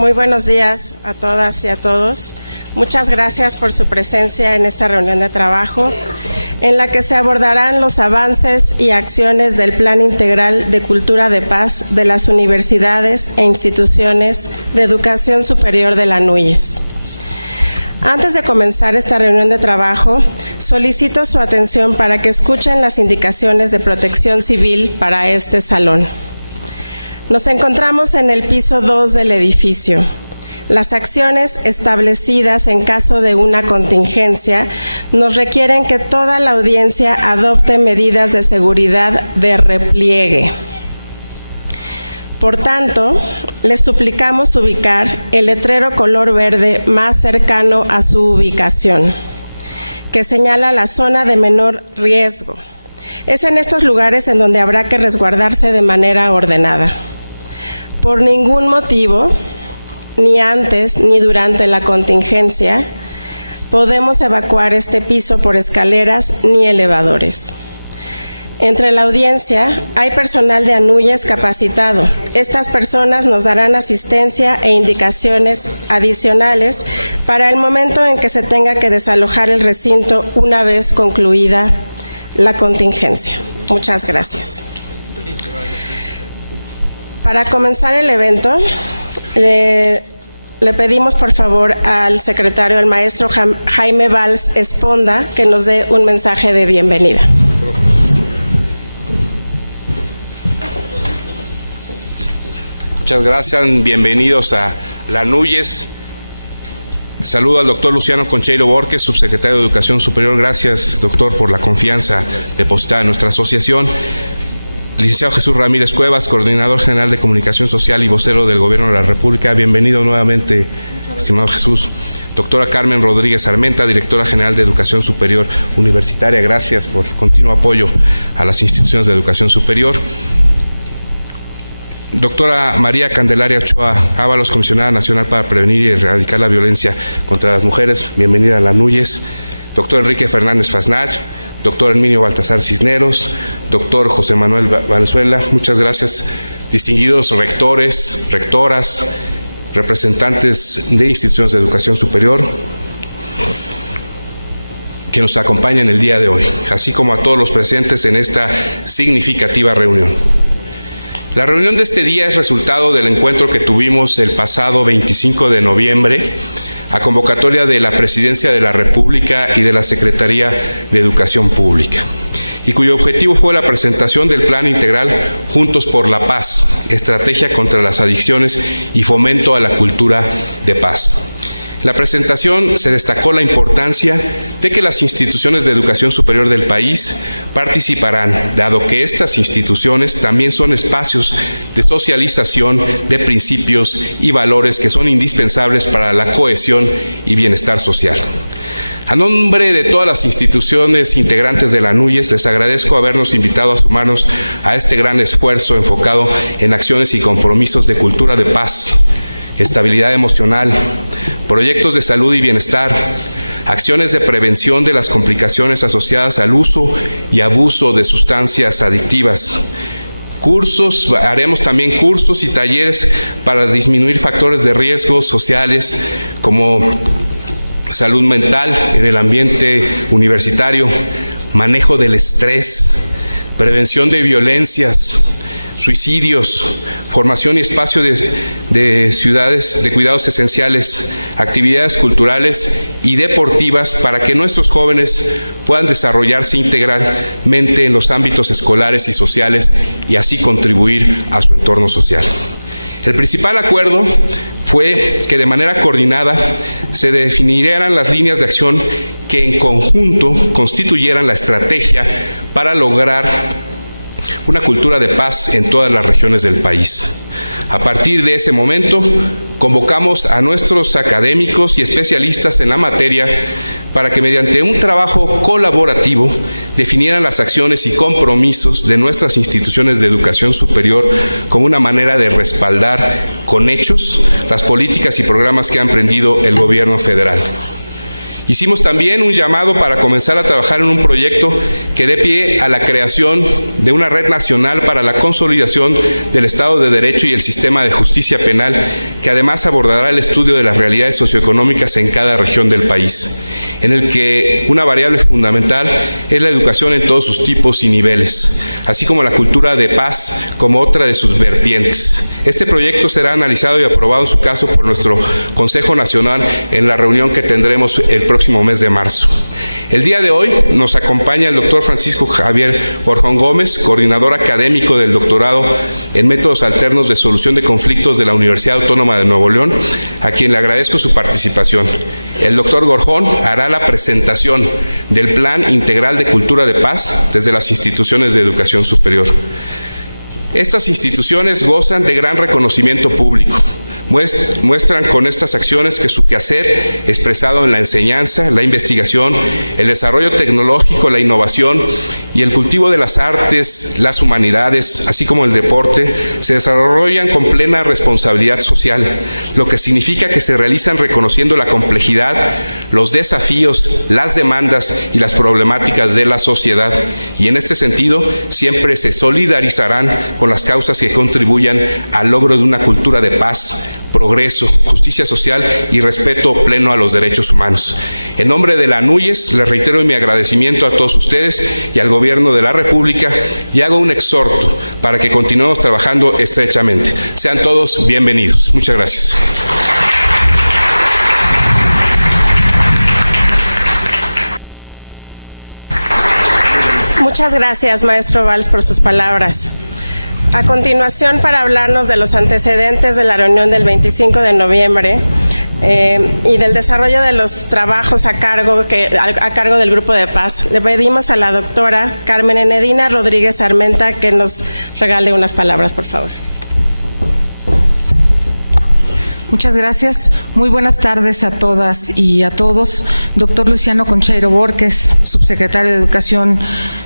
Muy buenos días a todas y a todos. Muchas gracias por su presencia en esta reunión de trabajo, en la que se abordarán los avances y acciones del Plan Integral de Cultura de Paz de las universidades e instituciones de educación superior de la NUYES. Antes de comenzar esta reunión de trabajo, solicito su atención para que escuchen las indicaciones de protección civil para este salón. Nos encontramos en el piso 2 del edificio. Las acciones establecidas en caso de una contingencia nos requieren que toda la audiencia adopte medidas de seguridad de repliegue. Por tanto, les suplicamos ubicar el letrero color verde más cercano a su ubicación, que señala la zona de menor riesgo. Es en estos lugares en donde habrá que resguardarse de manera ordenada. Por ningún motivo, ni antes ni durante la contingencia, podemos evacuar este piso por escaleras ni elevadores. Entre la audiencia hay personal de ANUYES capacitado. Estas personas nos darán asistencia e indicaciones adicionales para el momento en que se tenga que desalojar el recinto una vez concluida la contingencia. Muchas gracias. Para comenzar el evento, le pedimos por favor al secretario, al maestro Jaime Valls Esponda, que nos dé un mensaje de bienvenida. Muchas gracias, bienvenidos a la NUYES. Saludo al doctor Luciano Concheiro Borges, subsecretario de Educación Superior. Gracias, doctor, por la confianza depositada en nuestra asociación. Licenciado Jesús Ramírez Cuevas, coordinador general de Comunicación Social y vocero del Gobierno de la República. Bienvenido nuevamente, estimado Jesús. Doctora Carmen Rodríguez Armenta, directora general de Educación Superior Universitaria. Gracias por continuo apoyo a las instituciones de educación superior. Doctora María Candelaria Ochoa Ábalos, comisionada nacional para prevenir y erradicar la violencia contra las mujeres. Bienvenida a la NUYES. Doctor Enrique Fernández Fasnach, doctor Herminio Baltasar Cisneros, doctor José Manuel Valenzuela, muchas gracias. Distinguidos rectores, rectoras, representantes de instituciones de educación superior que nos acompañan el día de hoy, así como a todos los presentes en esta significativa reunión. La reunión de este día es resultado del encuentro que tuvimos el pasado 25 de noviembre a convocatoria de la Presidencia de la República y de la Secretaría de Educación Pública, y cuyo objetivo fue la presentación del Plan Integral Juntos por la Paz, Estrategia contra las Adicciones y Fomento a la Cultura de Paz. En la presentación se destacó la importancia de que las instituciones de educación superior del país participarán, dado que estas instituciones también son espacios de socialización de principios y valores que son indispensables para la cohesión y bienestar social. A nombre de todas las instituciones integrantes de la NUYES, les agradezco habernos invitado a sumarnos a este gran esfuerzo enfocado en acciones y compromisos de cultura de paz, estabilidad emocional, proyectos de salud y bienestar, acciones de prevención de las complicaciones asociadas al uso y abuso de sustancias adictivas, haremos también cursos y talleres para disminuir factores de riesgo sociales como salud mental en el ambiente universitario, manejo del estrés, prevención de violencias, suicidios, formación y espacio de ciudades de cuidados esenciales, actividades culturales y deportivas para que nuestros jóvenes puedan desarrollarse integralmente en los ámbitos escolares y sociales y así contribuir a su entorno social. El principal acuerdo fue que de manera coordinada se definieran las líneas de acción que en conjunto constituyeran la estrategia para lograr una cultura de paz en todas las regiones del país. A partir de ese momento, convocamos a nuestros académicos y especialistas en la materia para que mediante un trabajo colaborativo definieran las acciones y compromisos de nuestras instituciones de educación superior como una manera de respaldar con hechos las políticas y programas que ha emprendido el gobierno federal. Hicimos también un llamado para comenzar a trabajar en un proyecto que dé pie a la creación de una red nacional para la consolidación del Estado de Derecho y el sistema de justicia penal, que además abordará el estudio de las realidades socioeconómicas en cada región del país, en el que una variable fundamental es la educación en todos sus tipos y niveles, así como la cultura de paz como otra de sus vertientes. Este proyecto será analizado y aprobado en su caso por nuestro Consejo Nacional en la reunión que tendremos el próximo mes de marzo. El día de hoy nos acompaña el doctor Francisco Javier Gorjón Gómez, coordinador académico del doctorado en Métodos Alternos de Solución de Conflictos de la Universidad Autónoma de Nuevo León, a quien le agradezco su participación. El doctor Gorjón hará la presentación del Plan Integral de Cultura de Paz desde las instituciones de educación superior. Estas instituciones gozan de gran reconocimiento público. Muestran con estas acciones que su quehacer, expresado en la enseñanza, la investigación, el desarrollo tecnológico, la innovación y el cultivo de las artes, las humanidades, así como el deporte, se desarrollan con plena responsabilidad social, lo que significa que se realizan reconociendo la complejidad, los desafíos, las demandas y las problemáticas de la sociedad, y en este sentido siempre se solidarizarán con las causas que contribuyan al logro de una cultura de paz, progreso, justicia social y respeto pleno a los derechos humanos. En nombre de la NUYES, les reitero mi agradecimiento a todos ustedes y al Gobierno de la República y hago un exhorto para que continuemos trabajando estrechamente. Sean todos bienvenidos. Muchas gracias. Muchas gracias, maestro Valls, por sus palabras. A continuación, para hablarnos de los antecedentes de la reunión del 25 de noviembre y del desarrollo de los trabajos a cargo del Grupo de Paz, le pedimos a la doctora Carmen Enedina Rodríguez Armenta que nos regale unas palabras, por favor. Muchas gracias. Muy buenas tardes a todas y a todos. Doctor Luciano Concheiro Borges, subsecretario de Educación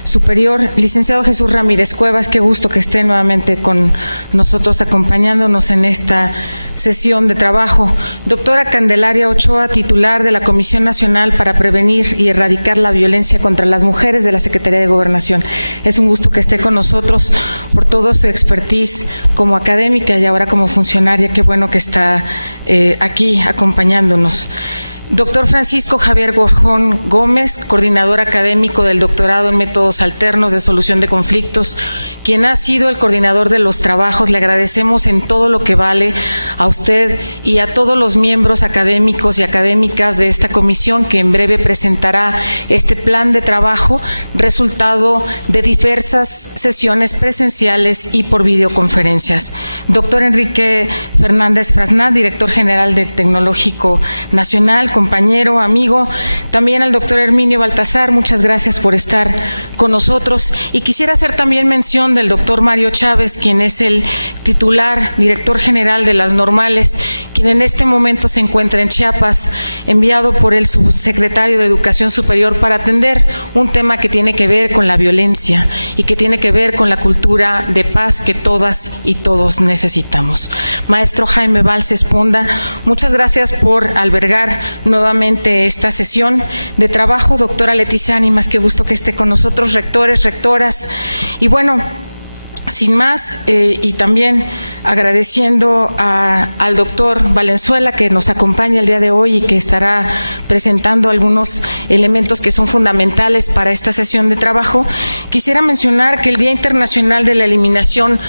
Superior. Licenciado Jesús Ramírez Cuevas, qué gusto que esté nuevamente con nosotros acompañándonos en esta sesión de trabajo. Doctora Candelaria Ochoa, titular de la Comisión Nacional para Prevenir y Erradicar la Violencia contra las Mujeres de la Secretaría de Gobernación. Es un gusto que esté con nosotros por todo su expertise como académica y ahora como funcionaria. Qué bueno que está aquí acompañándonos. Doctor Francisco Javier Gorjón Gómez, coordinador académico del doctorado en Métodos Alternos de Solución de Conflictos, quien ha sido el coordinador de los trabajos. Le agradecemos en todo lo que vale a usted y a todos los miembros académicos y académicas de esta comisión, que en breve presentará este plan de trabajo, resultado de diversas sesiones presenciales y por videoconferencias. Doctor Enrique Fernández Frasnat, director general del Tecnológico Nacional, compañero, amigo, también al doctor Herminio Baltasar, muchas gracias por estar con nosotros. Y quisiera hacer también mención del doctor Mario Chávez, quien es el titular, director general de las Normales, quien en este momento se encuentra en Chiapas, enviado por el subsecretario de Educación Superior para atender un tema que tiene que ver con la violencia y que tiene que ver con la cultura de paz que todas y todos necesitamos. Maestro Jaime Valls Esponda, muchas gracias por albergar nuevamente esta sesión de trabajo. Doctora Leticia Ánimas, qué gusto que esté con nosotros, rectores, rectoras. Y bueno, sin más, y también agradeciendo al doctor Valenzuela, que nos acompaña el día de hoy y que estará presentando algunos elementos que son fundamentales para esta sesión de trabajo, quisiera mencionar que el Día Internacional de la Eliminación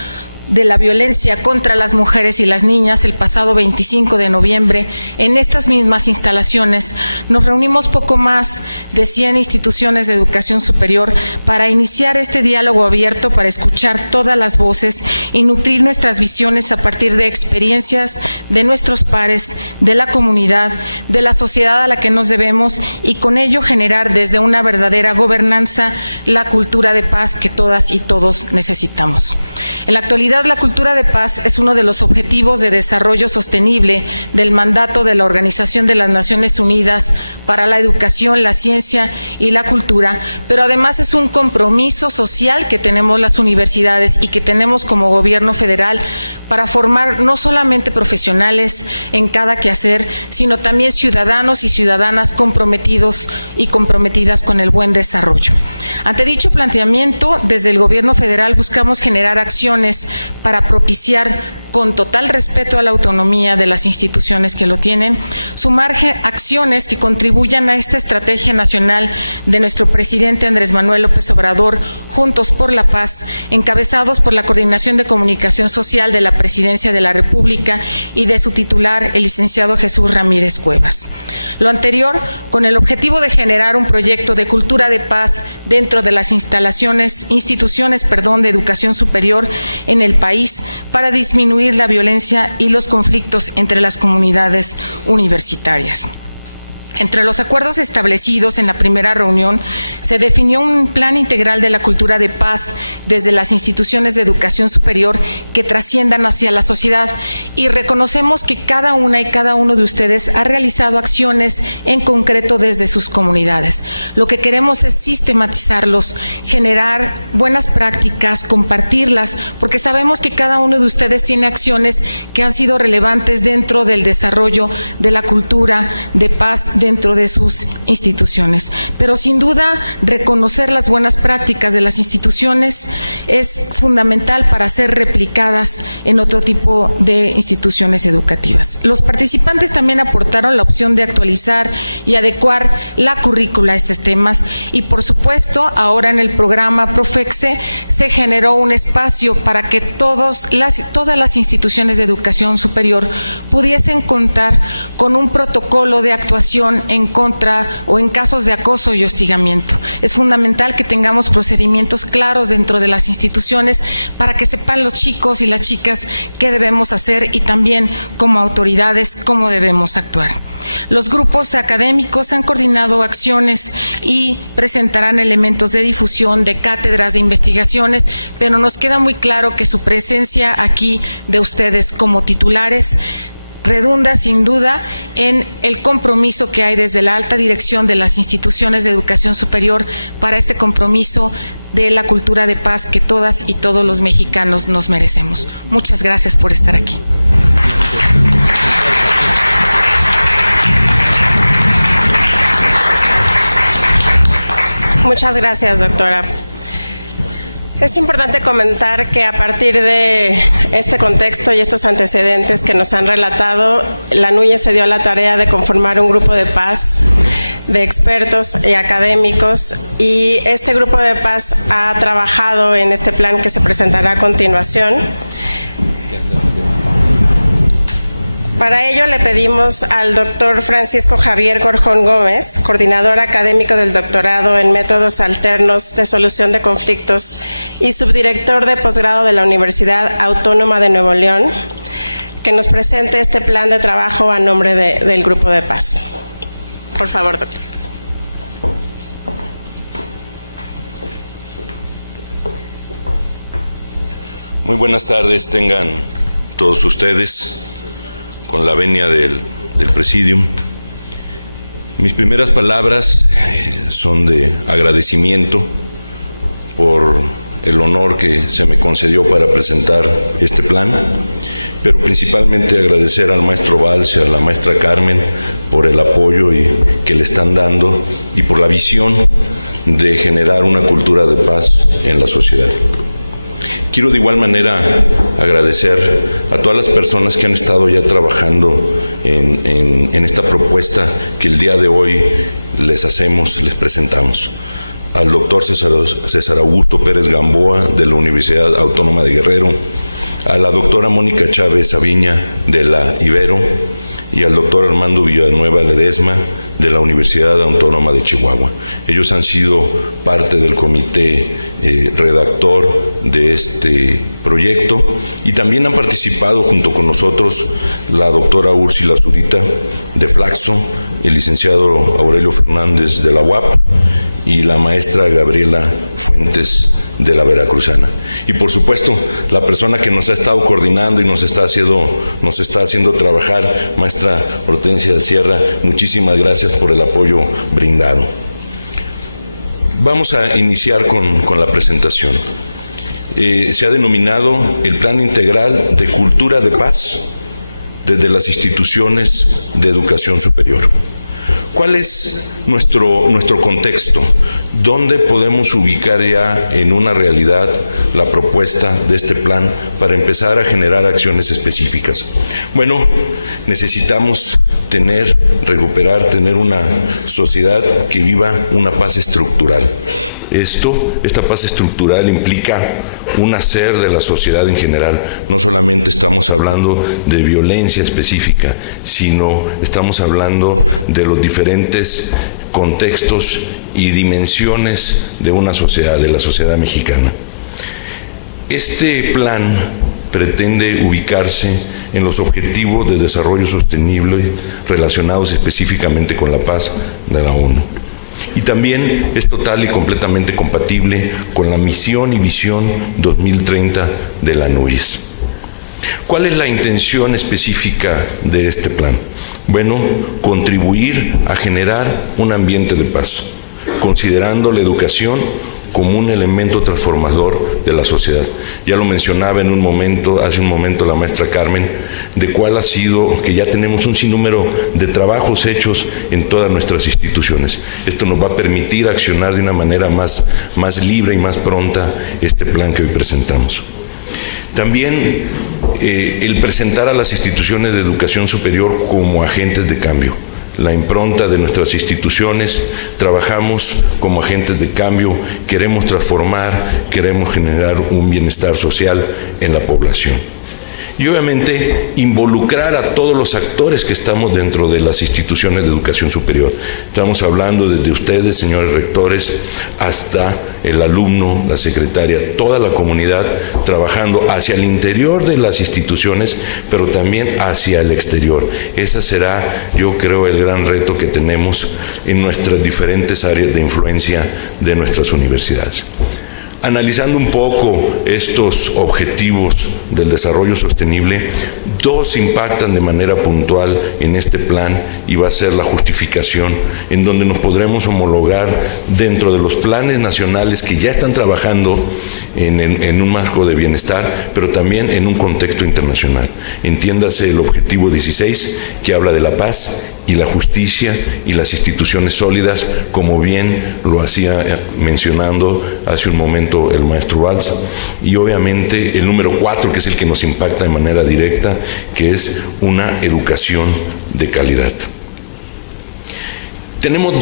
de la Violencia contra las Mujeres y las Niñas, el pasado 25 de noviembre, en estas mismas instalaciones, nos reunimos poco más de 100 instituciones de educación superior para iniciar este diálogo abierto, para escuchar todas las voces y nutrir nuestras visiones a partir de experiencias de nuestros pares, de la comunidad, de la sociedad a la que nos debemos, y con ello generar desde una verdadera gobernanza la cultura de paz que todas y todos necesitamos. En la actualidad, realidad, la cultura de paz es uno de los objetivos de desarrollo sostenible del mandato de la Organización de las Naciones Unidas para la Educación, la Ciencia y la Cultura, pero además es un compromiso social que tenemos las universidades y que tenemos como gobierno federal para formar no solamente profesionales en cada quehacer, sino también ciudadanos y ciudadanas comprometidos y comprometidas con el buen desarrollo. Ante dicho planteamiento, desde el gobierno federal buscamos generar acciones para propiciar, con total respeto a la autonomía de las instituciones que lo tienen, sumar acciones que contribuyan a esta estrategia nacional de nuestro presidente Andrés Manuel López Obrador, Juntos por la Paz, encabezados por la Coordinación de Comunicación Social de la Presidencia de la República y de su titular, el licenciado Jesús Ramírez Cuevas. Lo anterior, con el objetivo de generar un proyecto de cultura de paz dentro de las instituciones de educación superior en el país para disminuir la violencia y los conflictos entre las comunidades universitarias. Entre los acuerdos establecidos en la primera reunión se definió un plan integral de la cultura de paz desde las instituciones de educación superior que trasciendan hacia la sociedad, y reconocemos que cada una y cada uno de ustedes ha realizado acciones en concreto desde sus comunidades. Lo que queremos es sistematizarlos, generar buenas prácticas, compartirlas, porque sabemos que cada uno de ustedes tiene acciones que han sido relevantes dentro del desarrollo de la cultura de paz dentro de sus instituciones. Pero sin duda, reconocer las buenas prácticas de las instituciones es fundamental para ser replicadas en otro tipo de instituciones educativas. Los participantes también aportaron la opción de actualizar y adecuar la currícula a estos temas, y por supuesto, ahora en el programa Profexe se generó un espacio para que todas las instituciones de educación superior pudiesen contar con un protocolo de actuación en contra o en casos de acoso y hostigamiento. Es fundamental que tengamos procedimientos claros dentro de las instituciones para que sepan los chicos y las chicas qué debemos hacer, y también como autoridades cómo debemos actuar. Los grupos académicos han coordinado acciones y presentarán elementos de difusión de cátedras, de investigaciones, pero nos queda muy claro que su presencia aquí de ustedes como titulares redunda sin duda en el compromiso que hay desde la alta dirección de las instituciones de educación superior para este compromiso de la cultura de paz que todas y todos los mexicanos nos merecemos. Muchas gracias por estar aquí. Muchas gracias, doctora. Es importante comentar que a partir de este contexto y estos antecedentes que nos han relatado, la NUYE se dio a la tarea de conformar un grupo de paz de expertos y académicos, y este grupo de paz ha trabajado en este plan que se presentará a continuación. Para ello le pedimos al doctor Francisco Javier Gorjón Gómez, coordinador académico del doctorado en métodos alternos de solución de conflictos y subdirector de posgrado de la Universidad Autónoma de Nuevo León, que nos presente este plan de trabajo a nombre del Grupo de Paz. Por favor, doctor. Muy buenas tardes tengan todos ustedes, con la venia del Presidium. Mis primeras palabras son de agradecimiento por el honor que se me concedió para presentar este plan, pero principalmente agradecer al maestro Valls y a la maestra Carmen por el apoyo que le están dando y por la visión de generar una cultura de paz en la sociedad. Quiero de igual manera agradecer a todas las personas que han estado ya trabajando en esta propuesta que el día de hoy les presentamos. Al doctor César Augusto Pérez Gamboa de la Universidad Autónoma de Guerrero, a la doctora Mónica Chávez Aviña de la Ibero y al doctor Armando Villanueva Ledesma de la Universidad Autónoma de Chihuahua. Ellos han sido parte del comité redactor de este proyecto, y también han participado junto con nosotros la doctora Úrsula Zurita de Flaxo, el licenciado Aurelio Fernández de la UAP y la maestra Gabriela Fuentes de la Veracruzana. Y por supuesto, la persona que nos ha estado coordinando y nos está haciendo trabajar, maestra Hortensia Sierra, muchísimas gracias por el apoyo brindado. Vamos a iniciar con la presentación. Se ha denominado el Plan Integral de Cultura de Paz desde las instituciones de educación superior. ¿Cuál es nuestro contexto? ¿Dónde podemos ubicar ya en una realidad la propuesta de este plan para empezar a generar acciones específicas? Bueno, necesitamos recuperar una sociedad que viva una paz estructural. Esta paz estructural implica un hacer de la sociedad en general. No solamente estamos hablando de violencia específica, sino estamos hablando de los diferentes contextos y dimensiones de una sociedad, de la sociedad mexicana. Este plan pretende ubicarse en los objetivos de desarrollo sostenible relacionados específicamente con la paz de la ONU. Y también es total y completamente compatible con la misión y visión 2030 de la NUYES. ¿Cuál es la intención específica de este plan? Bueno, contribuir a generar un ambiente de paz, considerando la educación como un elemento transformador de la sociedad. Ya lo mencionaba hace un momento la maestra Carmen, de cuál ha sido, que ya tenemos un sinnúmero de trabajos hechos en todas nuestras instituciones. Esto nos va a permitir accionar de una manera más libre y más pronta este plan que hoy presentamos. También el presentar a las instituciones de educación superior como agentes de cambio. La impronta de nuestras instituciones, trabajamos como agentes de cambio, queremos transformar, queremos generar un bienestar social en la población. Y obviamente involucrar a todos los actores que estamos dentro de las instituciones de educación superior. Estamos hablando desde ustedes, señores rectores, hasta el alumno, la secretaria, toda la comunidad, trabajando hacia el interior de las instituciones, pero también hacia el exterior. Ese será, yo creo, el gran reto que tenemos en nuestras diferentes áreas de influencia de nuestras universidades. Analizando un poco estos objetivos del desarrollo sostenible, dos impactan de manera puntual en este plan y va a ser la justificación en donde nos podremos homologar dentro de los planes nacionales que ya están trabajando en un marco de bienestar, pero también en un contexto internacional. Entiéndase el objetivo 16, que habla de la paz y la justicia y las instituciones sólidas, como bien lo hacía mencionando hace un momento el maestro Valls, y obviamente el número 4, que es el que nos impacta de manera directa, que es una educación de calidad. Tenemos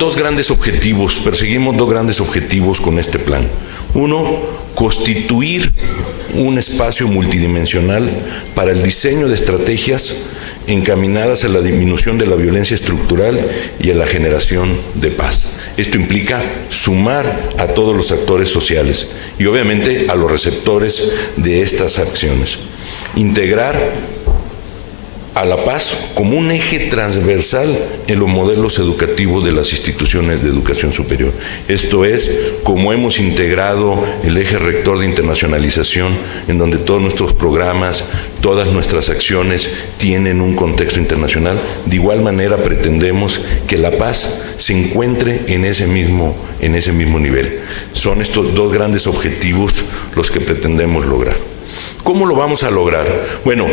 perseguimos dos grandes objetivos con este plan. Uno, constituir un espacio multidimensional para el diseño de estrategias encaminadas a la disminución de la violencia estructural y a la generación de paz. Esto implica sumar a todos los actores sociales y obviamente a los receptores de estas acciones. Integrar a la paz como un eje transversal en los modelos educativos de las instituciones de educación superior. Esto es, como hemos integrado el eje rector de internacionalización, en donde todos nuestros programas, todas nuestras acciones tienen un contexto internacional, de igual manera pretendemos que la paz se encuentre en ese mismo nivel. Son estos dos grandes objetivos los que pretendemos lograr. ¿Cómo lo vamos a lograr? Bueno,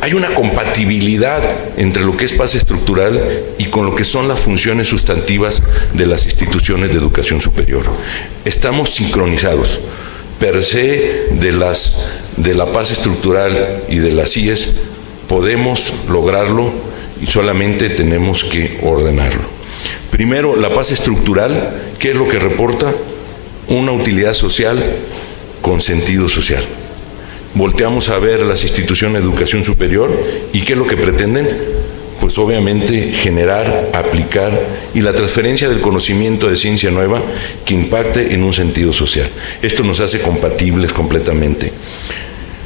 hay una compatibilidad entre lo que es paz estructural y con lo que son las funciones sustantivas de las instituciones de educación superior. Estamos sincronizados. Per se de la paz estructural y de las IES podemos lograrlo y solamente tenemos que ordenarlo. Primero, la paz estructural, ¿qué es lo que reporta? Una utilidad social con sentido social. Volteamos a ver las instituciones de educación superior y ¿qué es lo que pretenden? Pues obviamente generar, aplicar y la transferencia del conocimiento de ciencia nueva que impacte en un sentido social. Esto nos hace compatibles completamente.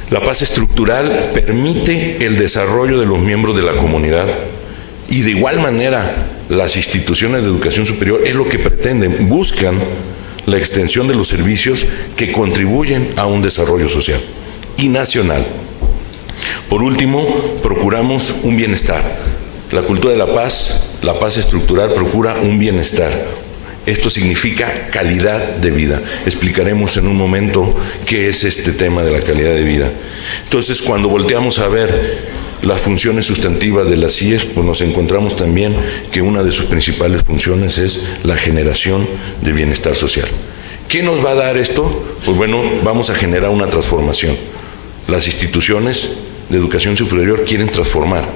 La paz estructural permite el desarrollo de los miembros de la comunidad y de igual manera las instituciones de educación superior es lo que pretenden, buscan la extensión de los servicios que contribuyen a un desarrollo social y nacional. Por último, procuramos un bienestar. La cultura de la paz estructural procura un bienestar. Esto significa calidad de vida. Explicaremos en un momento qué es este tema de la calidad de vida. Entonces, cuando volteamos a ver las funciones sustantivas de las CIES, pues nos encontramos también que una de sus principales funciones es la generación de bienestar social. ¿Qué nos va a dar esto? Pues bueno, vamos a generar una transformación. Las instituciones de educación superior quieren transformar,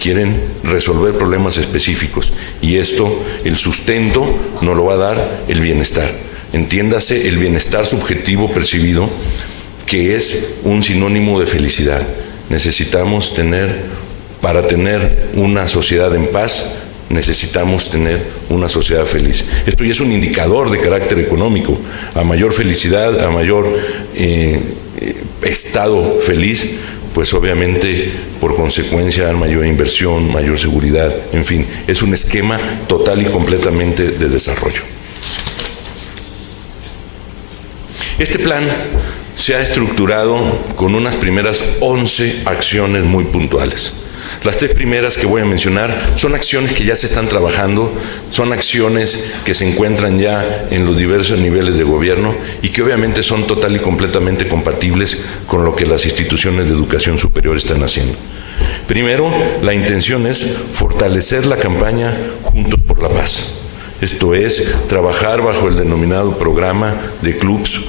quieren resolver problemas específicos, y esto, el sustento, nos lo va a dar el bienestar. Entiéndase el bienestar subjetivo percibido, que es un sinónimo de felicidad. Necesitamos para tener una sociedad en paz, necesitamos tener una sociedad feliz. Esto ya es un indicador de carácter económico. A mayor felicidad, a mayor estado feliz, pues obviamente por consecuencia mayor inversión, mayor seguridad, en fin, es un esquema total y completamente de desarrollo. Este plan se ha estructurado con unas primeras 11 acciones muy puntuales. Las 3 primeras que voy a mencionar son acciones que ya se están trabajando, son acciones que se encuentran ya en los diversos niveles de gobierno y que obviamente son total y completamente compatibles con lo que las instituciones de educación superior están haciendo. Primero, la intención es fortalecer la campaña Juntos por la Paz. Esto es, trabajar bajo el denominado programa de Clubs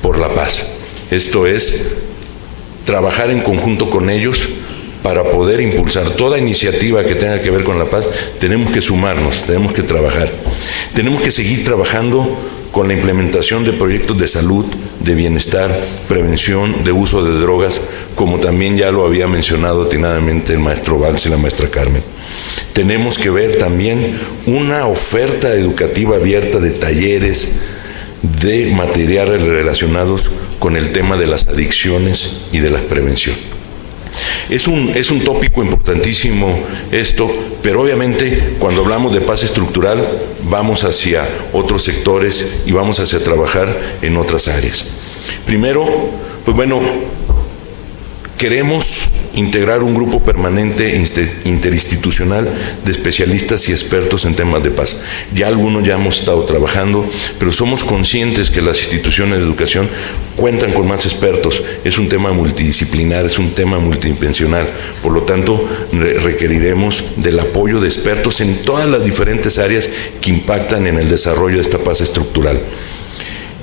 por la Paz. Esto es, trabajar en conjunto con ellos para poder impulsar toda iniciativa que tenga que ver con la paz. Tenemos que sumarnos, tenemos que trabajar. Tenemos que seguir trabajando con la implementación de proyectos de salud, de bienestar, prevención, de uso de drogas, como también ya lo había mencionado atinadamente el maestro Valls y la maestra Carmen. Tenemos que ver también una oferta educativa abierta de talleres, de materiales relacionados con el tema de las adicciones y de la prevención. Es un tópico importantísimo esto, pero obviamente cuando hablamos de paz estructural vamos hacia otros sectores y vamos hacia trabajar en otras áreas. Primero, pues bueno, queremos integrar un grupo permanente interinstitucional de especialistas y expertos en temas de paz. Ya algunos ya hemos estado trabajando, pero somos conscientes que las instituciones de educación cuentan con más expertos. Es un tema multidisciplinar, es un tema multidimensional. Por lo tanto, requeriremos del apoyo de expertos en todas las diferentes áreas que impactan en el desarrollo de esta paz estructural.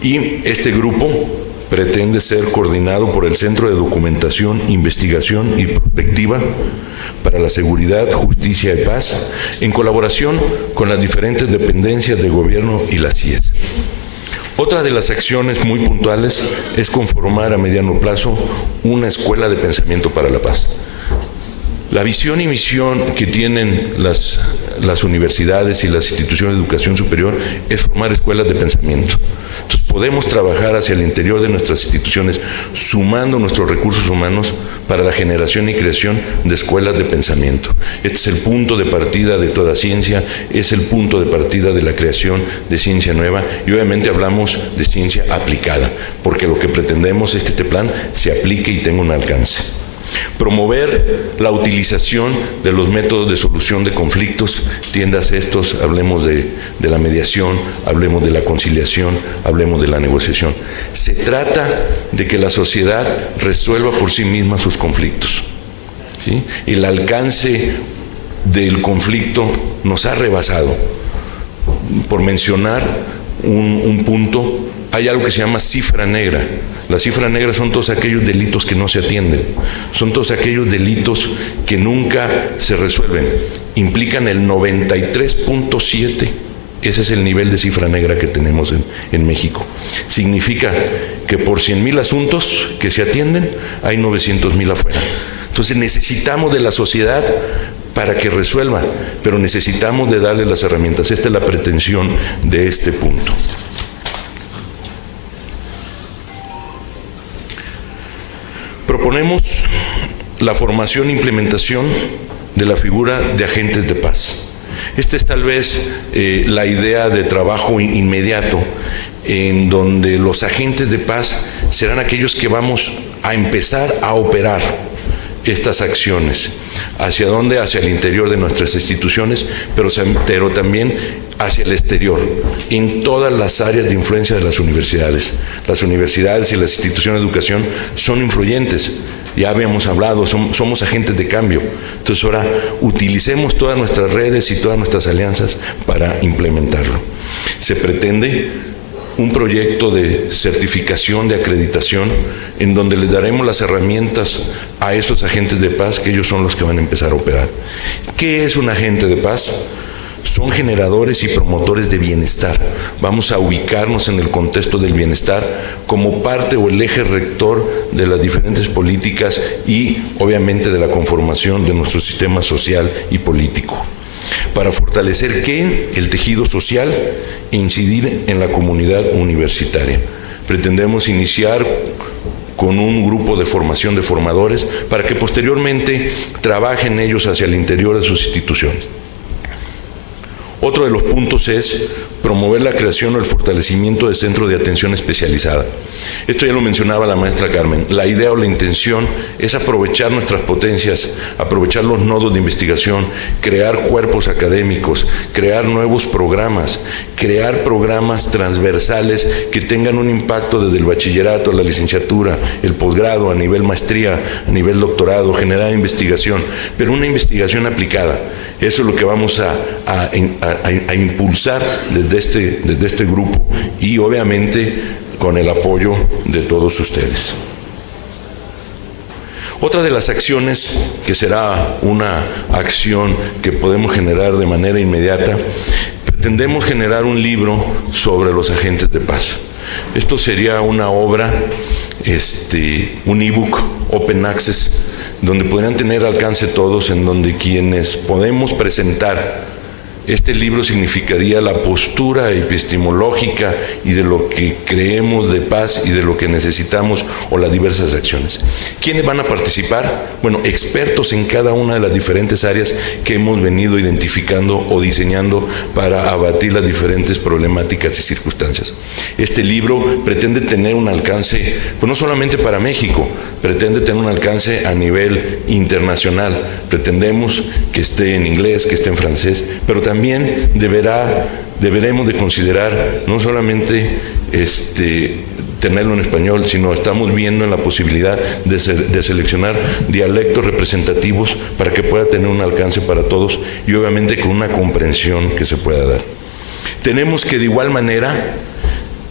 Y este grupo pretende ser coordinado por el Centro de Documentación, Investigación y Prospectiva para la Seguridad, Justicia y Paz, en colaboración con las diferentes dependencias de gobierno y las CIES. Otra de las acciones muy puntuales es conformar a mediano plazo una escuela de pensamiento para la paz. La visión y misión que tienen las universidades y las instituciones de educación superior es formar escuelas de pensamiento. Entonces podemos trabajar hacia el interior de nuestras instituciones sumando nuestros recursos humanos para la generación y creación de escuelas de pensamiento. Este es el punto de partida de toda ciencia, es el punto de partida de la creación de ciencia nueva y obviamente hablamos de ciencia aplicada, porque lo que pretendemos es que este plan se aplique y tenga un alcance. Promover la utilización de los métodos de solución de conflictos, tiendas estos, hablemos de la mediación, hablemos de la conciliación, hablemos de la negociación. Se trata de que la sociedad resuelva por sí misma sus conflictos, ¿sí? El alcance del conflicto nos ha rebasado. Por mencionar un punto, hay algo que se llama cifra negra. La cifra negra son todos aquellos delitos que no se atienden, son todos aquellos delitos que nunca se resuelven. Implican el 93.7, ese es el nivel de cifra negra que tenemos en México. Significa que por 100,000 asuntos que se atienden, hay 900,000 afuera. Entonces necesitamos de la sociedad para que resuelva, pero necesitamos de darle las herramientas. Esta es la pretensión de este punto. Proponemos la formación e implementación de la figura de agentes de paz. Esta es tal vez la idea de trabajo inmediato, en donde los agentes de paz serán aquellos que vamos a empezar a operar estas acciones. ¿Hacia dónde? Hacia el interior de nuestras instituciones, pero también hacia el exterior, en todas las áreas de influencia de las universidades. Las universidades y las instituciones de educación son influyentes. Ya habíamos hablado, somos agentes de cambio. Entonces ahora utilicemos todas nuestras redes y todas nuestras alianzas para implementarlo. Se pretende un proyecto de certificación, de acreditación, en donde les daremos las herramientas a esos agentes de paz, que ellos son los que van a empezar a operar. ¿Qué es un agente de paz? Son generadores y promotores de bienestar. Vamos a ubicarnos en el contexto del bienestar como parte o el eje rector de las diferentes políticas y obviamente de la conformación de nuestro sistema social y político. Para fortalecer ¿qué? El tejido social e incidir en la comunidad universitaria. Pretendemos iniciar con un grupo de formación de formadores para que posteriormente trabajen ellos hacia el interior de sus instituciones. Otro de los puntos es promover la creación o el fortalecimiento de centros de atención especializada. Esto ya lo mencionaba la maestra Carmen. La idea o la intención es aprovechar nuestras potencias, aprovechar los nodos de investigación, crear cuerpos académicos, crear nuevos programas, crear programas transversales que tengan un impacto desde el bachillerato, la licenciatura, el posgrado, a nivel maestría, a nivel doctorado, generar investigación, pero una investigación aplicada. Eso es lo que vamos a impulsar desde este grupo y obviamente con el apoyo de todos ustedes. Otra de las acciones, que será una acción que podemos generar de manera inmediata, pretendemos generar un libro sobre los agentes de paz. Esto sería una obra, un ebook open access, donde podrían tener alcance todos, en donde quienes podemos presentar este libro significaría la postura epistemológica y de lo que creemos de paz y de lo que necesitamos o las diversas acciones. ¿Quiénes van a participar? Bueno, expertos en cada una de las diferentes áreas que hemos venido identificando o diseñando para abatir las diferentes problemáticas y circunstancias. Este libro pretende tener un alcance, pues no solamente para México, pretende tener un alcance a nivel internacional. Pretendemos que esté en inglés, que esté en francés, pero también deberemos de considerar no solamente tenerlo en español, sino estamos viendo en la posibilidad de seleccionar dialectos representativos para que pueda tener un alcance para todos y obviamente con una comprensión que se pueda dar. Tenemos que de igual manera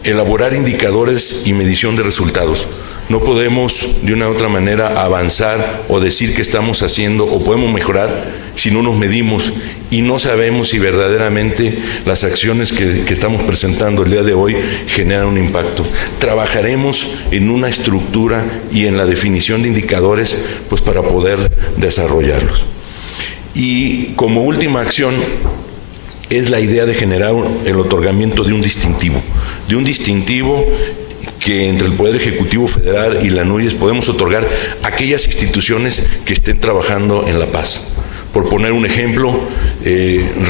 elaborar indicadores y medición de resultados. No podemos de una u otra manera avanzar o decir que estamos haciendo o podemos mejorar si no nos medimos y no sabemos si verdaderamente las acciones que estamos presentando el día de hoy generan un impacto. Trabajaremos en una estructura y en la definición de indicadores, pues para poder desarrollarlos. Y como última acción es la idea de generar el otorgamiento de un distintivo que entre el Poder Ejecutivo Federal y la NUYES podemos otorgar a aquellas instituciones que estén trabajando en la paz. Por poner un ejemplo,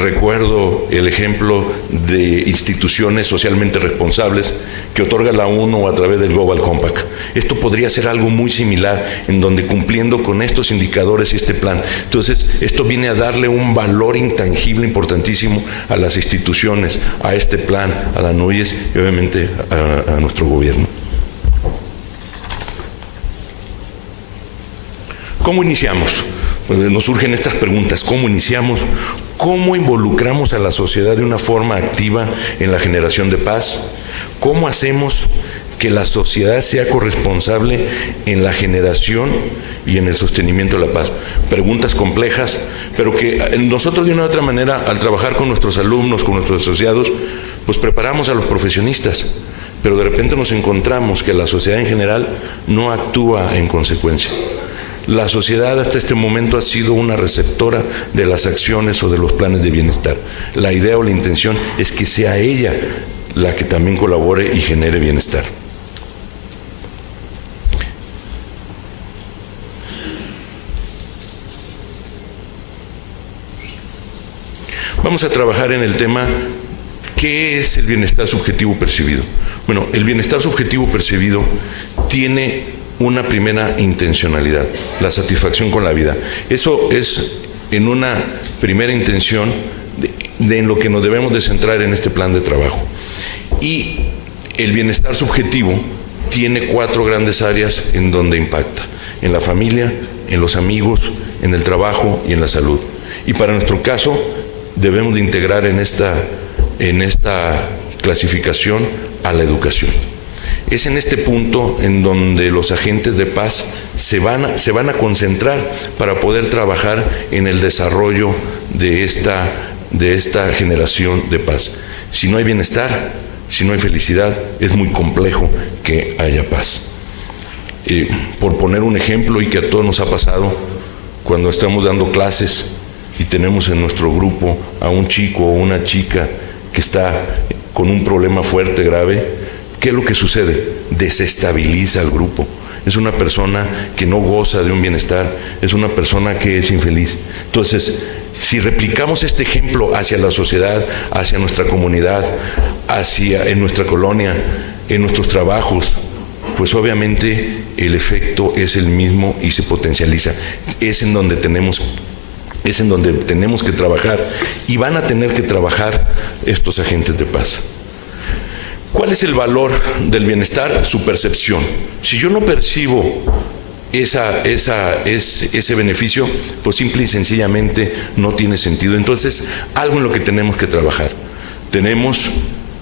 recuerdo el ejemplo de instituciones socialmente responsables que otorga la ONU a través del Global Compact. Esto podría ser algo muy similar, en donde cumpliendo con estos indicadores y este plan. Entonces, esto viene a darle un valor intangible importantísimo a las instituciones, a este plan, a la NUYES y obviamente a nuestro gobierno. ¿Cómo iniciamos? Pues nos surgen estas preguntas. ¿Cómo iniciamos? ¿Cómo involucramos a la sociedad de una forma activa en la generación de paz? ¿Cómo hacemos que la sociedad sea corresponsable en la generación y en el sostenimiento de la paz? Preguntas complejas, pero que nosotros de una u otra manera, al trabajar con nuestros alumnos, con nuestros asociados, pues preparamos a los profesionistas, pero de repente nos encontramos que la sociedad en general no actúa en consecuencia. La sociedad hasta este momento ha sido una receptora de las acciones o de los planes de bienestar. La idea o la intención es que sea ella la que también colabore y genere bienestar. Vamos a trabajar en el tema, ¿qué es el bienestar subjetivo percibido? Bueno, el bienestar subjetivo percibido tiene una primera intencionalidad, la satisfacción con la vida. Eso es en una primera intención en lo que nos debemos de centrar en este plan de trabajo. Y el bienestar subjetivo tiene 4 grandes áreas en donde impacta: en la familia, en los amigos, en el trabajo y en la salud. Y para nuestro caso debemos de integrar en esta clasificación a la educación. Es en este punto en donde los agentes de paz se van a concentrar para poder trabajar en el desarrollo de esta generación de paz. Si no hay bienestar, si no hay felicidad, es muy complejo que haya paz. Por poner un ejemplo, y que a todos nos ha pasado, cuando estamos dando clases y tenemos en nuestro grupo a un chico o una chica que está con un problema fuerte, grave, ¿qué es lo que sucede? Desestabiliza al grupo. Es una persona que no goza de un bienestar, es una persona que es infeliz. Entonces, si replicamos este ejemplo hacia la sociedad, hacia nuestra comunidad, en nuestra colonia, en nuestros trabajos, pues obviamente el efecto es el mismo y se potencializa. Es en donde tenemos que trabajar, y van a tener que trabajar estos agentes de paz. ¿Cuál es el valor del bienestar? Su percepción. Si yo no percibo ese beneficio, pues simple y sencillamente no tiene sentido. Entonces, algo en lo que tenemos que trabajar. Tenemos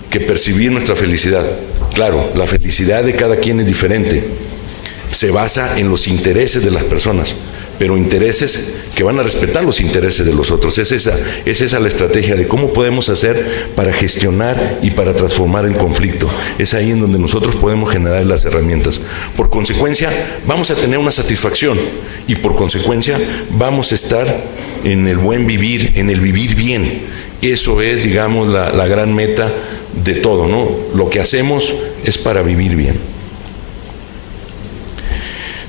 que percibir nuestra felicidad. Claro, la felicidad de cada quien es diferente. Se basa en los intereses de las personas, pero intereses que van a respetar los intereses de los otros. Es esa la estrategia de cómo podemos hacer para gestionar y para transformar el conflicto. Es ahí en donde nosotros podemos generar las herramientas. Por consecuencia, vamos a tener una satisfacción, y por consecuencia vamos a estar en el buen vivir, en el vivir bien. Eso es, digamos, la gran meta de todo, ¿no? Lo que hacemos es para vivir bien.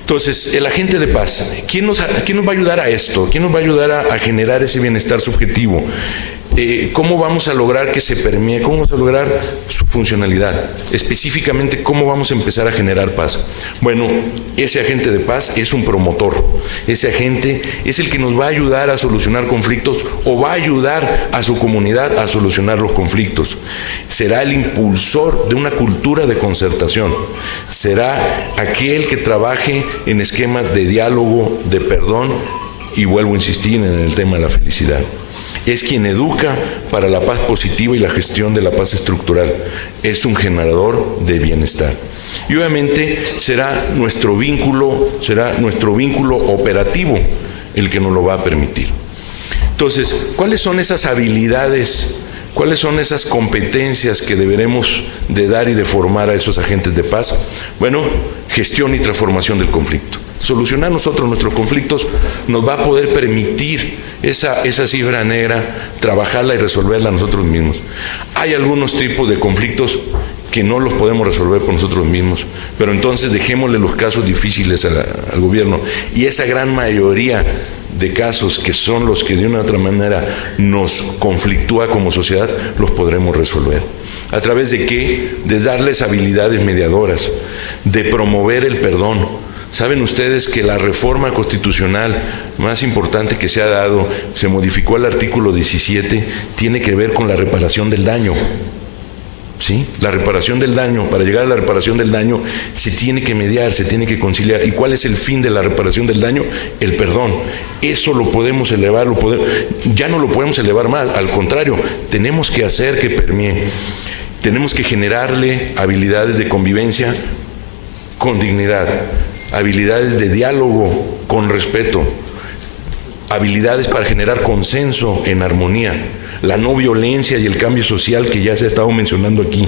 Entonces, el agente de paz, ¿quién nos va a ayudar a esto? ¿Quién nos va a ayudar a generar ese bienestar subjetivo? ¿Cómo vamos a lograr que se permee? ¿Cómo vamos a lograr su funcionalidad? Específicamente, ¿cómo vamos a empezar a generar paz? Bueno, ese agente de paz es un promotor. Ese agente es el que nos va a ayudar a solucionar conflictos, o va a ayudar a su comunidad a solucionar los conflictos. Será el impulsor de una cultura de concertación. Será aquel que trabaje en esquemas de diálogo, de perdón, y vuelvo a insistir en el tema de la felicidad. Es quien educa para la paz positiva y la gestión de la paz estructural. Es un generador de bienestar. Y obviamente será nuestro vínculo operativo el que nos lo va a permitir. Entonces, ¿cuáles son esas habilidades? ¿Cuáles son esas competencias que deberemos de dar y de formar a esos agentes de paz? Bueno, gestión y transformación del conflicto. Solucionar nosotros nuestros conflictos nos va a poder permitir esa cifra negra, trabajarla y resolverla nosotros mismos. Hay algunos tipos de conflictos que no los podemos resolver por nosotros mismos, pero entonces dejémosle los casos difíciles al gobierno, y esa gran mayoría de casos que son los que de una u otra manera nos conflictúa como sociedad, los podremos resolver. ¿A través de qué? De darles habilidades mediadoras, de promover el perdón. ¿Saben ustedes que la reforma constitucional más importante que se ha dado, se modificó el artículo 17, tiene que ver con la reparación del daño? ¿Sí? La reparación del daño. Para llegar a la reparación del daño se tiene que mediar, se tiene que conciliar. ¿Y cuál es el fin de la reparación del daño? El perdón. Eso lo podemos elevar, ya no lo podemos elevar más, al contrario, tenemos que hacer que permee. Tenemos que generarle habilidades de convivencia con dignidad, habilidades de diálogo con respeto, habilidades para generar consenso en armonía, la no violencia y el cambio social que ya se ha estado mencionando aquí,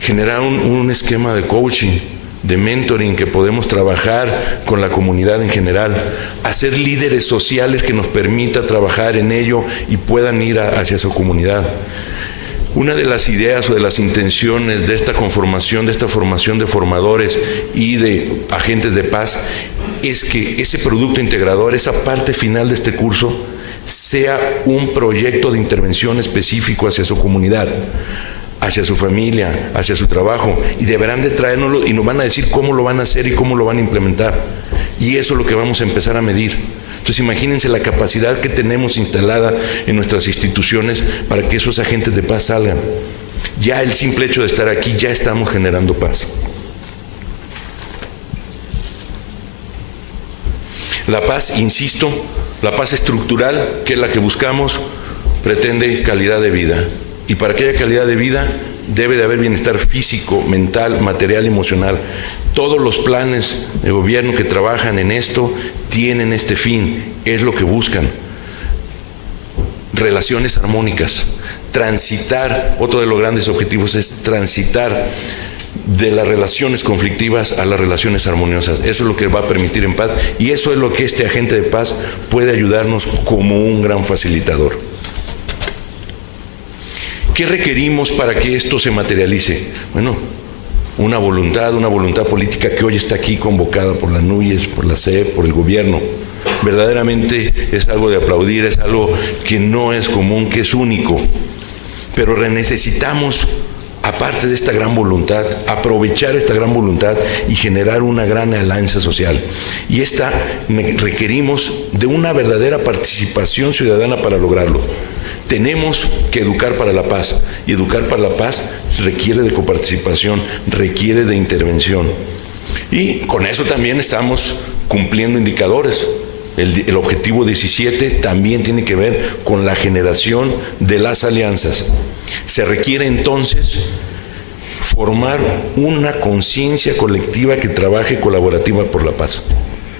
generar un esquema de coaching, de mentoring que podemos trabajar con la comunidad en general, hacer líderes sociales que nos permita trabajar en ello y puedan ir hacia su comunidad. Una de las ideas o de las intenciones de esta conformación, de esta formación de formadores y de agentes de paz, es que ese producto integrador, esa parte final de este curso, sea un proyecto de intervención específico hacia su comunidad, hacia su familia, hacia su trabajo, y deberán de traérnoslo y nos van a decir cómo lo van a hacer y cómo lo van a implementar. Y eso es lo que vamos a empezar a medir. Entonces imagínense la capacidad que tenemos instalada en nuestras instituciones para que esos agentes de paz salgan. Ya el simple hecho de estar aquí, ya estamos generando paz. La paz, insisto, la paz estructural, que es la que buscamos, pretende calidad de vida. Y para que haya calidad de vida, debe de haber bienestar físico, mental, material, emocional. Todos los planes de gobierno que trabajan en esto tienen este fin, es lo que buscan. Relaciones armónicas, transitar, otro de los grandes objetivos es transitar de las relaciones conflictivas a las relaciones armoniosas. Eso es lo que va a permitir en paz, y eso es lo que este agente de paz puede ayudarnos como un gran facilitador. ¿Qué requerimos para que esto se materialice? Bueno, una voluntad política que hoy está aquí convocada por la NUYES, por la CEP, por el gobierno. Verdaderamente es algo de aplaudir, es algo que no es común, que es único. Pero necesitamos, aparte de esta gran voluntad, aprovechar esta gran voluntad y generar una gran alianza social. Y requerimos de una verdadera participación ciudadana para lograrlo. Tenemos que educar para la paz, y educar para la paz requiere de coparticipación, requiere de intervención. Y con eso también estamos cumpliendo indicadores. El objetivo 17 también tiene que ver con la generación de las alianzas. Se requiere entonces formar una conciencia colectiva que trabaje colaborativa por la paz.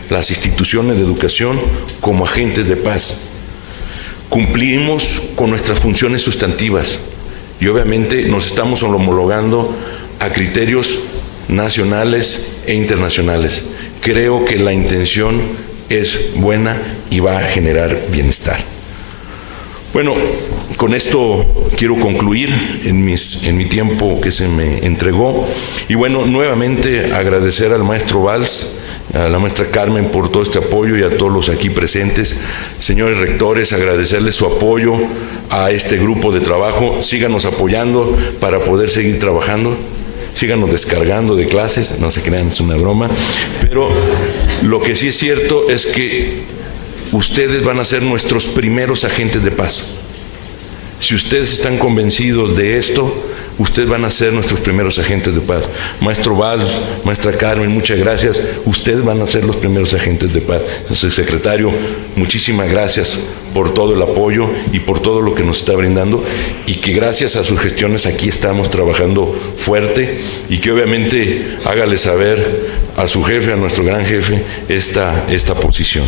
Las instituciones de educación como agentes de paz. Cumplimos con nuestras funciones sustantivas y obviamente nos estamos homologando a criterios nacionales e internacionales. Creo que la intención es buena y va a generar bienestar. Bueno, con esto quiero concluir en mi tiempo que se me entregó. Y bueno, nuevamente agradecer al maestro Valls, a la maestra Carmen por todo este apoyo y a todos los aquí presentes. Señores rectores, agradecerles su apoyo a este grupo de trabajo. Síganos apoyando para poder seguir trabajando. Síganos descargando de clases, no se crean, es una broma. Pero lo que sí es cierto es que ustedes van a ser nuestros primeros agentes de paz. Si ustedes están convencidos de esto, ustedes van a ser nuestros primeros agentes de paz. Maestro Valls, maestra Carmen, muchas gracias. Ustedes van a ser los primeros agentes de paz. Secretario, muchísimas gracias por todo el apoyo y por todo lo que nos está brindando, y que gracias a sus gestiones aquí estamos trabajando fuerte, y que obviamente hágale saber a su jefe, a nuestro gran jefe, esta posición.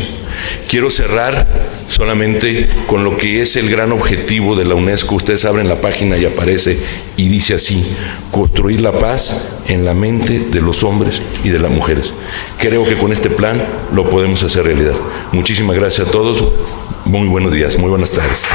Quiero cerrar solamente con lo que es el gran objetivo de la UNESCO. Ustedes abren la página y aparece y dice así: construir la paz en la mente de los hombres y de las mujeres. Creo que con este plan lo podemos hacer realidad. Muchísimas gracias a todos. Muy buenos días, muy buenas tardes.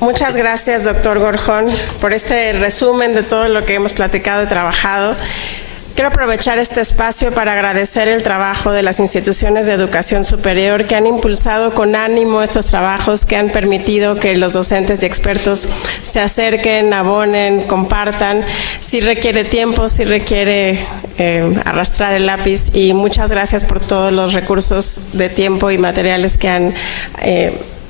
Muchas gracias, doctor Gorjón, por este resumen de todo lo que hemos platicado y trabajado. Quiero aprovechar este espacio para agradecer el trabajo de las instituciones de educación superior que han impulsado con ánimo estos trabajos, que han permitido que los docentes y expertos se acerquen, abonen, compartan. Sí requiere tiempo, sí requiere arrastrar el lápiz, y muchas gracias por todos los recursos de tiempo y materiales que han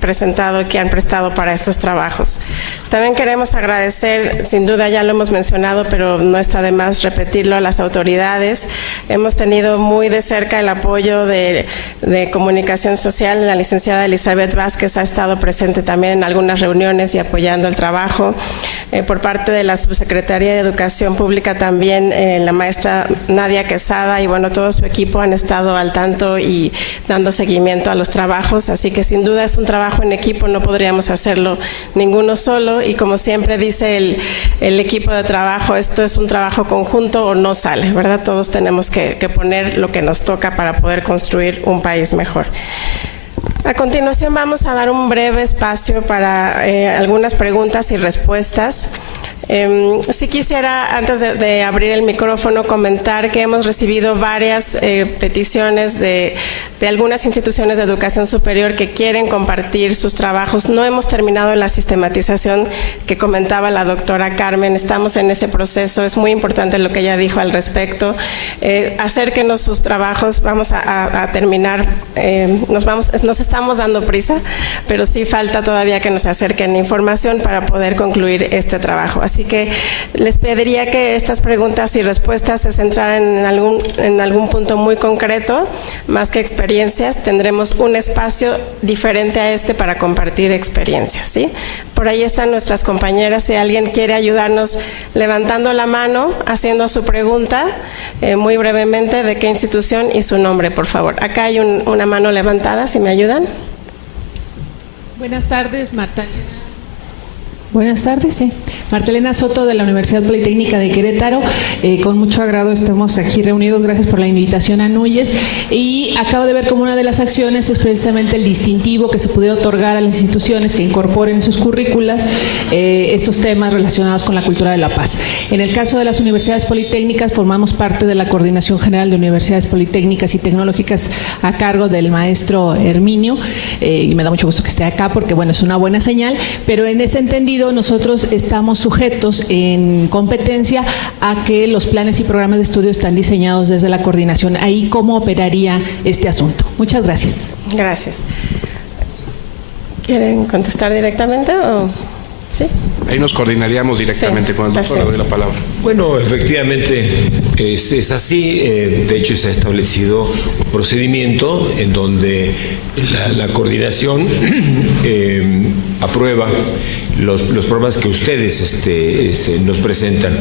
presentado, que han prestado para estos trabajos. También queremos agradecer, sin duda ya lo hemos mencionado, pero no está de más repetirlo, a las autoridades. Hemos tenido muy de cerca el apoyo de Comunicación Social. La licenciada Elizabeth Vázquez ha estado presente también en algunas reuniones y apoyando el trabajo. Por parte de la Subsecretaría de Educación Pública también la maestra Nadia Quesada y bueno, todo su equipo han estado al tanto y dando seguimiento a los trabajos, así que sin duda es un trabajo en equipo, no podríamos hacerlo ninguno solo, y como siempre dice el equipo de trabajo, esto es un trabajo conjunto o no sale, ¿verdad? Todos tenemos que poner lo que nos toca para poder construir un país mejor. A continuación vamos a dar un breve espacio para algunas preguntas y respuestas. Sí quisiera, antes de abrir el micrófono, comentar que hemos recibido varias peticiones de algunas instituciones de educación superior que quieren compartir sus trabajos. No hemos terminado la sistematización que comentaba la doctora Carmen, estamos en ese proceso, es muy importante lo que ella dijo al respecto. Acérquenos sus trabajos, vamos a terminar, nos estamos dando prisa, pero sí falta todavía que nos acerquen información para poder concluir este trabajo. Así que les pediría que estas preguntas y respuestas se centraran en algún punto muy concreto, más que experiencias. Tendremos un espacio diferente a este para compartir experiencias, ¿sí? Por ahí están nuestras compañeras, si alguien quiere ayudarnos levantando la mano, haciendo su pregunta, muy brevemente, de qué institución y su nombre, por favor. Acá hay una mano levantada, si me ayudan. Buenas tardes, Marta Elena. Buenas tardes, sí. Marta Elena Soto, de la Universidad Politécnica de Querétaro. Con mucho agrado estamos aquí reunidos. Gracias por la invitación a NUYES. Y acabo de ver como una de las acciones es precisamente el distintivo que se pudiera otorgar a las instituciones que incorporen en sus currículas estos temas relacionados con la cultura de la paz. En el caso de las universidades politécnicas, formamos parte de la Coordinación General de Universidades Politécnicas y Tecnológicas a cargo del maestro Herminio. Y me da mucho gusto que esté acá porque, bueno, es una buena señal. Pero en ese entendido, nosotros estamos sujetos en competencia a que los planes y programas de estudio están diseñados desde la coordinación. Ahí, ¿cómo operaría este asunto? Muchas gracias. Gracias. ¿Quieren contestar directamente o...? ¿Sí? Ahí nos coordinaríamos directamente con el doctor. Le doy la palabra. Bueno, efectivamente es así. De hecho, se ha establecido un procedimiento en donde la coordinación aprueba los programas que ustedes nos presentan.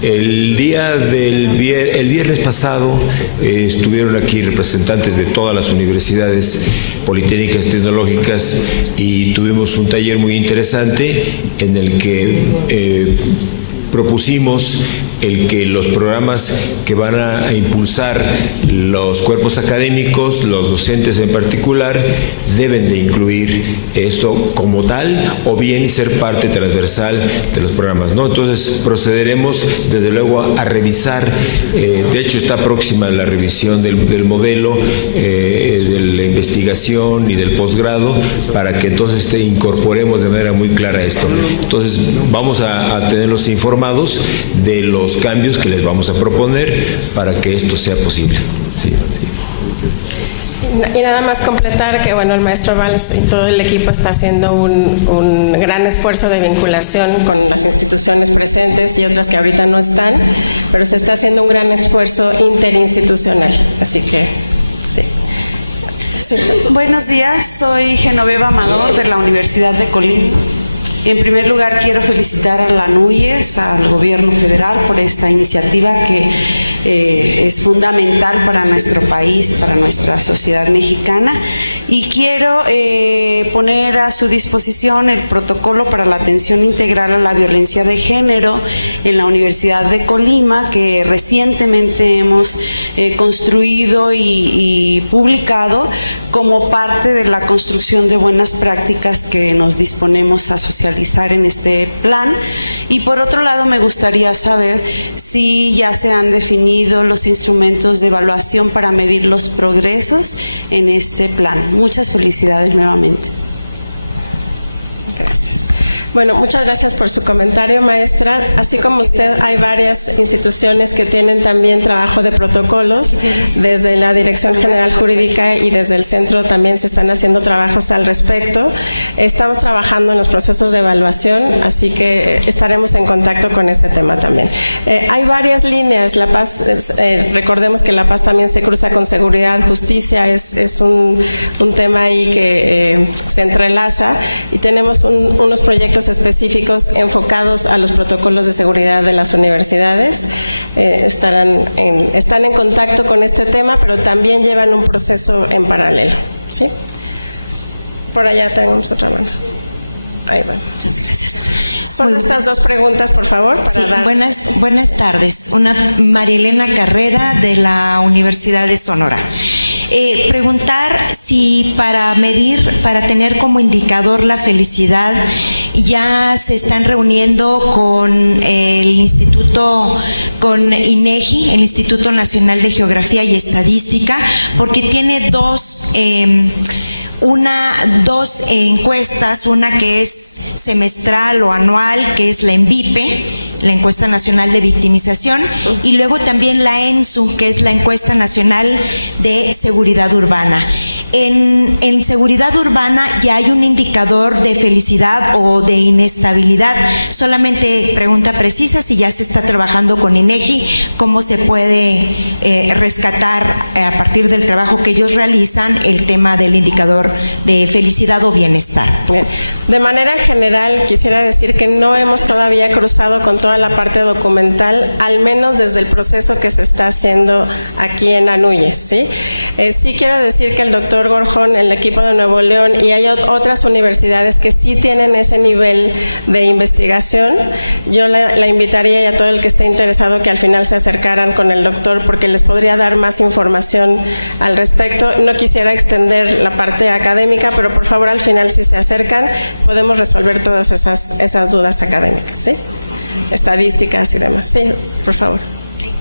El viernes pasado estuvieron aquí representantes de todas las universidades politécnicas tecnológicas y tuvimos un taller muy interesante en el que propusimos el que los programas que van a impulsar los cuerpos académicos, los docentes en particular, deben de incluir esto como tal o bien ser parte transversal de los programas, ¿no? Entonces procederemos desde luego a revisar, de hecho está próxima la revisión del modelo de la investigación y del posgrado para que entonces incorporemos de manera muy clara esto. Entonces vamos a tenerlos informados de los cambios que les vamos a proponer para que esto sea posible. Sí. Y nada más completar que, bueno, el maestro Valls y todo el equipo está haciendo un gran esfuerzo de vinculación con las instituciones presentes y otras que ahorita no están, pero se está haciendo un gran esfuerzo interinstitucional, así que sí. Sí. Buenos días, soy Genoveva Amador de la Universidad de Colima. En primer lugar, quiero felicitar a la NUYES, al gobierno federal, por esta iniciativa que es fundamental para nuestro país, para nuestra sociedad mexicana. Y quiero poner a su disposición el protocolo para la atención integral a la violencia de género en la Universidad de Colima, que recientemente hemos construido y publicado como parte de la construcción de buenas prácticas que nos disponemos a socializar en este plan. Y por otro lado, me gustaría saber si ya se han definido los instrumentos de evaluación para medir los progresos en este plan. Muchas felicidades nuevamente. Gracias. Bueno, muchas gracias por su comentario, maestra. Así como usted, hay varias instituciones que tienen también trabajo de protocolos. Desde la Dirección General Jurídica y desde el centro también se están haciendo trabajos al respecto. Estamos trabajando en los procesos de evaluación, así que estaremos en contacto con este tema también. Hay varias líneas. La paz, recordemos que la paz también se cruza con seguridad, justicia, es un tema ahí que se entrelaza y tenemos unos proyectos específicos enfocados a los protocolos de seguridad de las universidades. Están en contacto con este tema, pero también llevan un proceso en paralelo, ¿sí? Por allá tenemos otra mano. Ahí va. Muchas gracias. Son estas dos preguntas, por favor. Para sí, dar... buenas tardes. Una Marielena Carrera, de la Universidad de Sonora. Preguntar si para medir, para tener como indicador la felicidad, ya se están reuniendo con el instituto, con INEGI, el Instituto Nacional de Geografía y Estadística, porque tiene dos encuestas, una que es semestral o anual, que es la ENVIPE, la Encuesta Nacional de Victimización, y luego también la ENSU, que es la Encuesta Nacional de Seguridad Urbana. En seguridad urbana ya hay un indicador de felicidad o de inestabilidad. Solamente pregunta precisa si ya se está trabajando con INEGI, cómo se puede rescatar a partir del trabajo que ellos realizan el tema del indicador de felicidad o bienestar. Bien. De manera general, quisiera decir que no hemos todavía cruzado con toda la parte documental, al menos desde el proceso que se está haciendo aquí en Anúyez, ¿sí? Sí quiero decir que el doctor Gorjón, el equipo de Nuevo León, y hay otras universidades que sí tienen ese nivel de investigación. Yo la invitaría, y a todo el que esté interesado, que al final se acercaran con el doctor, porque les podría dar más información al respecto. No quisiera extender la parte académica, pero por favor al final, si se acercan, podemos resolver todas esas dudas académicas, ¿sí? Estadísticas y demás. Sí, por favor. Sí.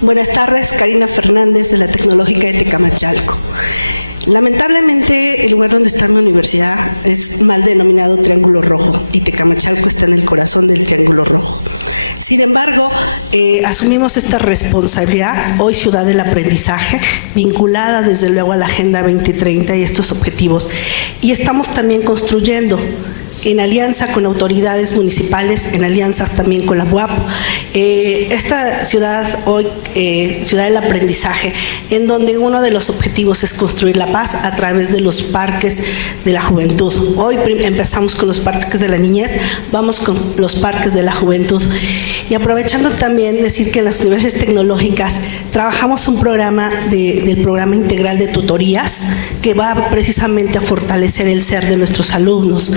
Buenas tardes, Karina Fernández de la Tecnológica de Tecamachalco. Lamentablemente, el lugar donde está mi universidad es mal denominado Triángulo Rojo, y Tecamachalco está en el corazón del Triángulo Rojo. Sin embargo, asumimos esta responsabilidad, hoy Ciudad del Aprendizaje, vinculada desde luego a la Agenda 2030 y estos objetivos, y estamos también construyendo en alianza con autoridades municipales, en alianzas también con la UAP, esta ciudad hoy, Ciudad del Aprendizaje, en donde uno de los objetivos es construir la paz a través de los parques de la juventud. Hoy empezamos con los parques de la niñez, vamos con los parques de la juventud. Y aprovechando también decir que en las universidades tecnológicas trabajamos un programa del programa integral de tutorías que va precisamente a fortalecer el ser de nuestros alumnos.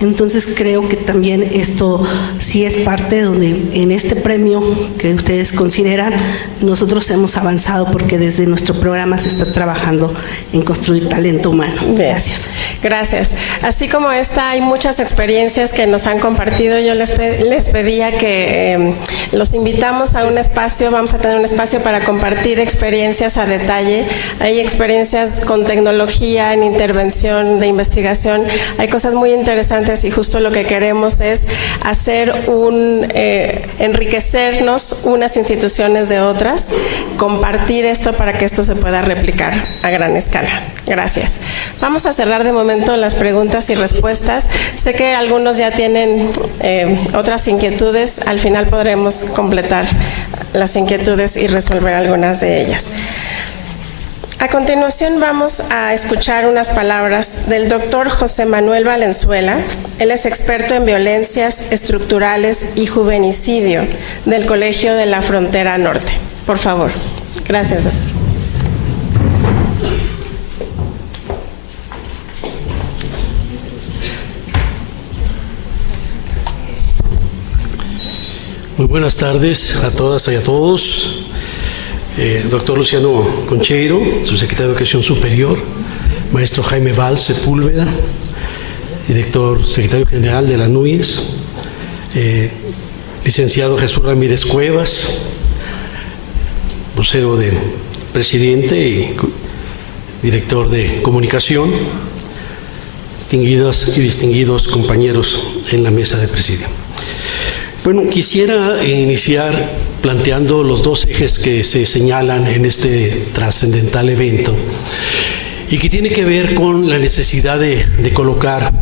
Entonces creo que también esto sí es parte donde en este premio que ustedes consideran, nosotros hemos avanzado porque desde nuestro programa se está trabajando en construir talento humano. Bien. Gracias. Gracias. Así como esta, hay muchas experiencias que nos han compartido. Yo les pedía que los invitamos a un espacio, vamos a tener un espacio para compartir experiencias a detalle. Hay experiencias con tecnología, en intervención, de investigación. Hay cosas muy interesantes y justo lo que queremos es hacer enriquecernos unas instituciones de otras, compartir esto para que esto se pueda replicar a gran escala. Gracias. Vamos a cerrar de momento las preguntas y respuestas. Sé que algunos ya tienen otras inquietudes. Al final podremos completar las inquietudes y resolver algunas de ellas. A continuación vamos a escuchar unas palabras del doctor José Manuel Valenzuela. Él es experto en violencias estructurales y juvenicidio del Colegio de la Frontera Norte. Por favor. Gracias, doctor. Muy buenas tardes a todas y a todos. Doctor Luciano Concheiro, subsecretario de Educación Superior, maestro Jaime Valls Sepúlveda, director secretario general de la Anúyez, licenciado Jesús Ramírez Cuevas, vocero del presidente y director de comunicación, distinguidas y distinguidos compañeros en la mesa de presidio. Bueno, quisiera iniciar planteando los dos ejes que se señalan en este trascendental evento y que tiene que ver con la necesidad de colocar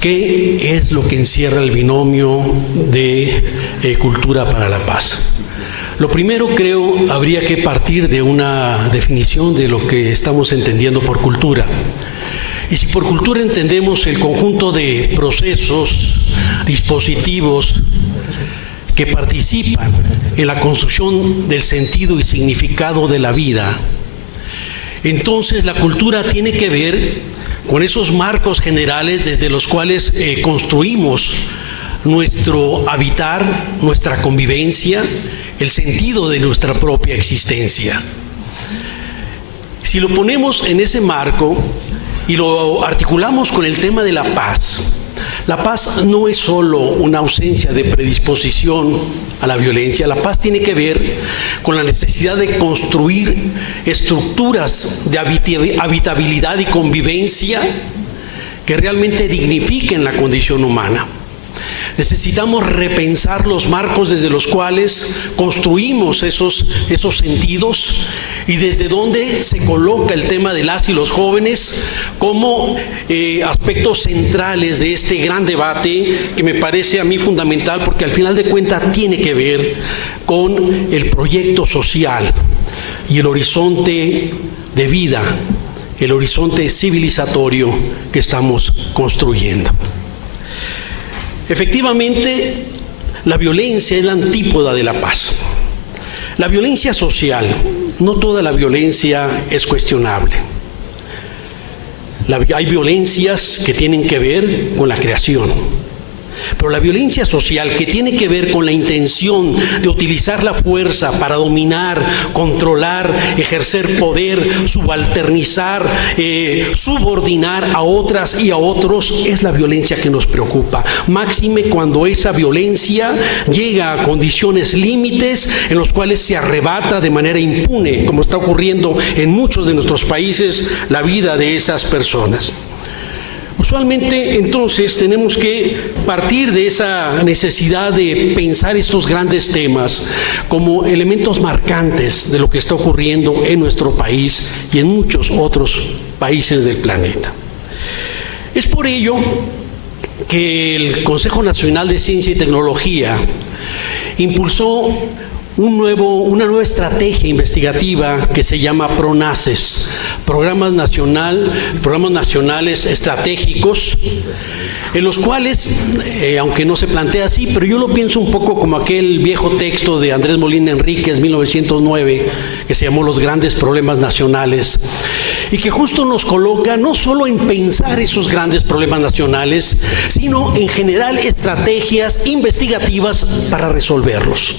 qué es lo que encierra el binomio de cultura para la paz. Lo primero, creo, habría que partir de una definición de lo que estamos entendiendo por cultura. Y si por cultura entendemos el conjunto de procesos, dispositivos que participan en la construcción del sentido y significado de la vida, entonces la cultura tiene que ver con esos marcos generales desde los cuales construimos nuestro habitar, nuestra convivencia, el sentido de nuestra propia existencia. Si Si lo ponemos en ese marco y lo articulamos con el tema de la paz no es solo una ausencia de predisposición a la violencia. La paz tiene que ver con la necesidad de construir estructuras de habitabilidad y convivencia que realmente dignifiquen la condición humana. Necesitamos repensar los marcos desde los cuales construimos esos sentidos y desde donde se coloca el tema de las y los jóvenes como aspectos centrales de este gran debate que me parece a mí fundamental, porque al final de cuentas tiene que ver con el proyecto social y el horizonte de vida, el horizonte civilizatorio que estamos construyendo. Efectivamente, la violencia es la antípoda de la paz. La violencia social, no toda la violencia es cuestionable. Hay violencias que tienen que ver con la creación, pero la violencia social que tiene que ver con la intención de utilizar la fuerza para dominar, controlar, ejercer poder, subalternizar, subordinar a otras y a otros, es la violencia que nos preocupa. Máxime cuando esa violencia llega a condiciones límites en los cuales se arrebata de manera impune, como está ocurriendo en muchos de nuestros países, la vida de esas personas. Usualmente, entonces, tenemos que partir de esa necesidad de pensar estos grandes temas como elementos marcantes de lo que está ocurriendo en nuestro país y en muchos otros países del planeta. Es por ello que el Consejo Nacional de Ciencia y Tecnología impulsó una nueva estrategia investigativa que se llama PRONACES, Programas Nacionales Estratégicos, en los cuales, aunque no se plantea así, pero yo lo pienso un poco como aquel viejo texto de Andrés Molina Enríquez, 1909, que se llamó Los Grandes Problemas Nacionales, y que justo nos coloca no solo en pensar esos grandes problemas nacionales, sino en generar estrategias investigativas para resolverlos.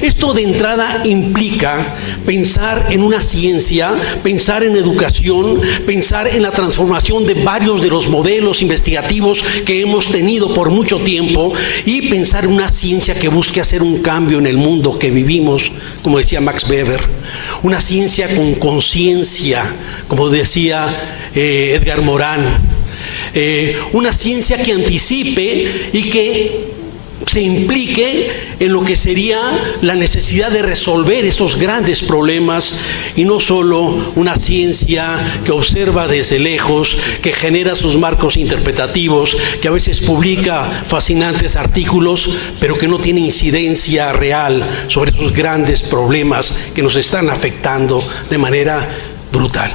Esto de entrada implica pensar en una ciencia, pensar en educación, pensar en la transformación de varios de los modelos investigativos que hemos tenido por mucho tiempo y pensar en una ciencia que busque hacer un cambio en el mundo que vivimos, como decía Max Weber, una ciencia con conciencia, como decía Edgar Morán, una ciencia que anticipe y que se implique en lo que sería la necesidad de resolver esos grandes problemas y no solo una ciencia que observa desde lejos, que genera sus marcos interpretativos, que a veces publica fascinantes artículos, pero que no tiene incidencia real sobre esos grandes problemas que nos están afectando de manera brutal.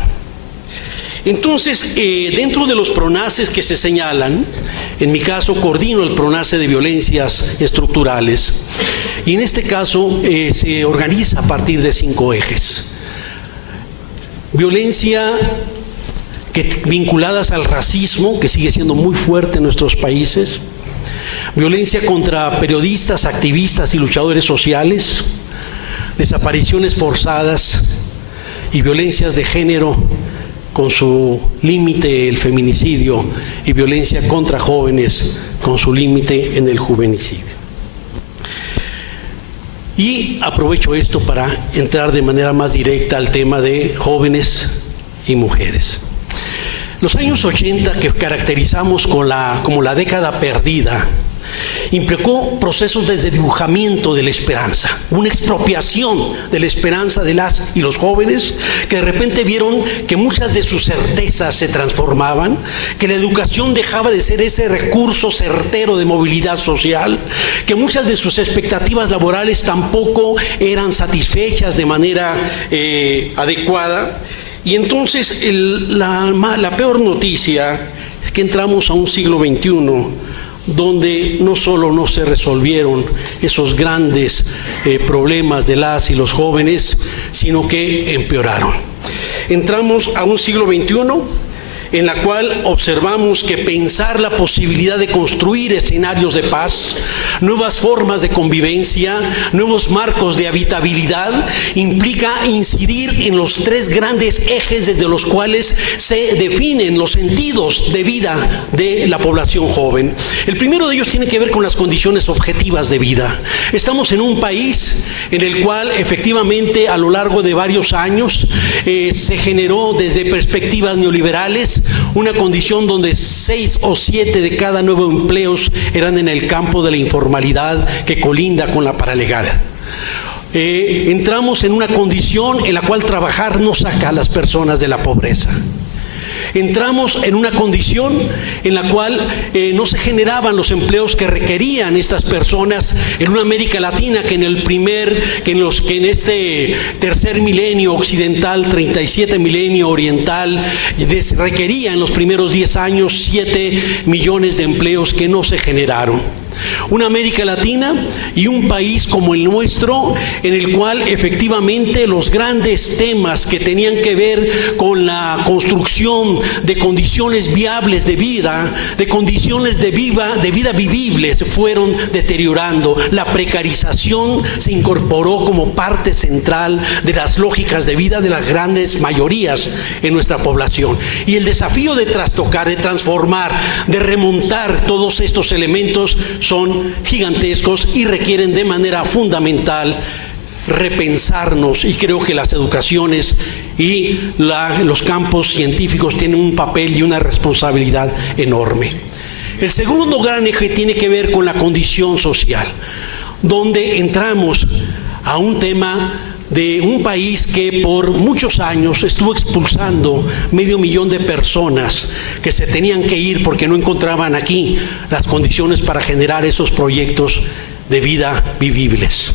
Entonces, dentro de los PRONACES que se señalan, en mi caso coordino el PRONACE de violencias estructurales, y en este caso se organiza a partir de 5 ejes. Violencia vinculadas al racismo, que sigue siendo muy fuerte en nuestros países, violencia contra periodistas, activistas y luchadores sociales, desapariciones forzadas y violencias de género, con su límite el feminicidio, y violencia contra jóvenes con su límite en el juvenicidio. Y aprovecho esto para entrar de manera más directa al tema de jóvenes y mujeres. Los años 80, que caracterizamos como la década perdida, implicó procesos de desdibujamiento de la esperanza, una expropiación de la esperanza de las y los jóvenes que de repente vieron que muchas de sus certezas se transformaban, que la educación dejaba de ser ese recurso certero de movilidad social, que muchas de sus expectativas laborales tampoco eran satisfechas de manera adecuada. Y entonces la peor noticia es que entramos a un siglo XXI donde no solo no se resolvieron esos grandes problemas de las y los jóvenes, sino que empeoraron. Entramos a un siglo XXI en la cual observamos que pensar la posibilidad de construir escenarios de paz, nuevas formas de convivencia, nuevos marcos de habitabilidad, implica incidir en los tres grandes ejes desde los cuales se definen los sentidos de vida de la población joven. El primero de ellos tiene que ver con las condiciones objetivas de vida. Estamos en un país en el cual efectivamente a lo largo de varios años se generó desde perspectivas neoliberales una condición donde 6 o 7 de cada 9 empleos eran en el campo de la informalidad que colinda con la paralegal. Entramos en una condición en la cual trabajar no saca a las personas de la pobreza. Entramos en una condición en la cual no se generaban los empleos que requerían estas personas en una América Latina que en este tercer milenio occidental, 37 milenio oriental, requería en los primeros 10 años 7 millones de empleos que no se generaron. Una América Latina y un país como el nuestro, en el cual efectivamente los grandes temas que tenían que ver con la construcción de condiciones viables de vida, de condiciones de vida vivibles, se fueron deteriorando. La precarización se incorporó como parte central de las lógicas de vida de las grandes mayorías en nuestra población. Y el desafío de trastocar, de transformar, de remontar todos estos elementos son gigantescos y requieren de manera fundamental repensarnos, y creo que las educaciones y los campos científicos tienen un papel y una responsabilidad enorme. El segundo gran eje tiene que ver con la condición social, donde entramos a un tema de un país que por muchos años estuvo expulsando 500,000 de personas que se tenían que ir porque no encontraban aquí las condiciones para generar esos proyectos de vida vivibles.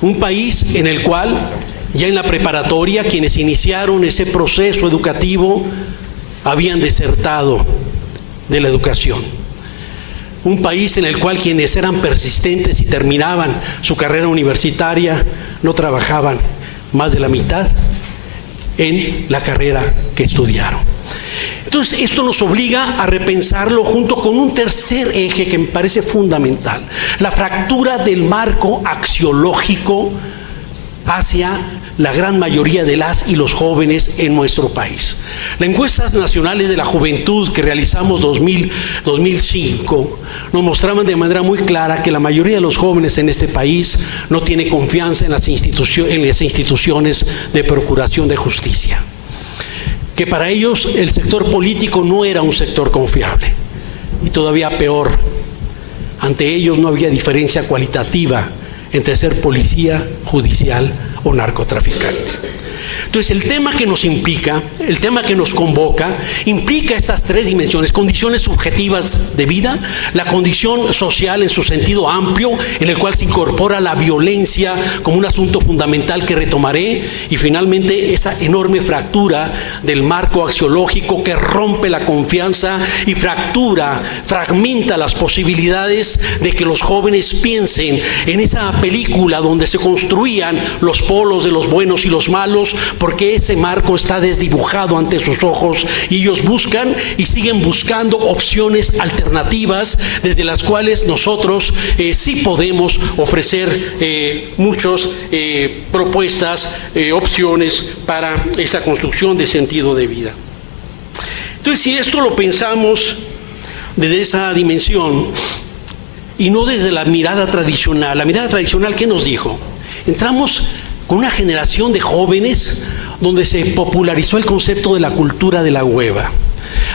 Un país en el cual ya en la preparatoria quienes iniciaron ese proceso educativo habían desertado de la educación. Un país en el cual quienes eran persistentes y terminaban su carrera universitaria no trabajaban más de la mitad en la carrera que estudiaron. Entonces, esto nos obliga a repensarlo junto con un tercer eje que me parece fundamental: la fractura del marco axiológico hacia la gran mayoría de las y los jóvenes en nuestro país. Las encuestas nacionales de la juventud que realizamos 2005 nos mostraban de manera muy clara que la mayoría de los jóvenes en este país no tiene confianza en las instituciones de procuración de justicia, que para ellos el sector político no era un sector confiable, y todavía peor, ante ellos no había diferencia cualitativa entre ser policía judicial o narcotraficante. Entonces, el tema que nos implica, el tema que nos convoca, implica estas tres dimensiones: condiciones subjetivas de vida, la condición social en su sentido amplio, en el cual se incorpora la violencia como un asunto fundamental que retomaré, y finalmente esa enorme fractura del marco axiológico que rompe la confianza y fragmenta las posibilidades de que los jóvenes piensen en esa película donde se construían los polos de los buenos y los malos, porque ese marco está desdibujado ante sus ojos, y ellos buscan y siguen buscando opciones alternativas desde las cuales nosotros sí podemos ofrecer muchas propuestas, opciones para esa construcción de sentido de vida. Entonces, si esto lo pensamos desde esa dimensión y no desde la mirada tradicional, ¿qué nos dijo? Entramos con una generación de jóvenes donde se popularizó el concepto de la cultura de la hueva.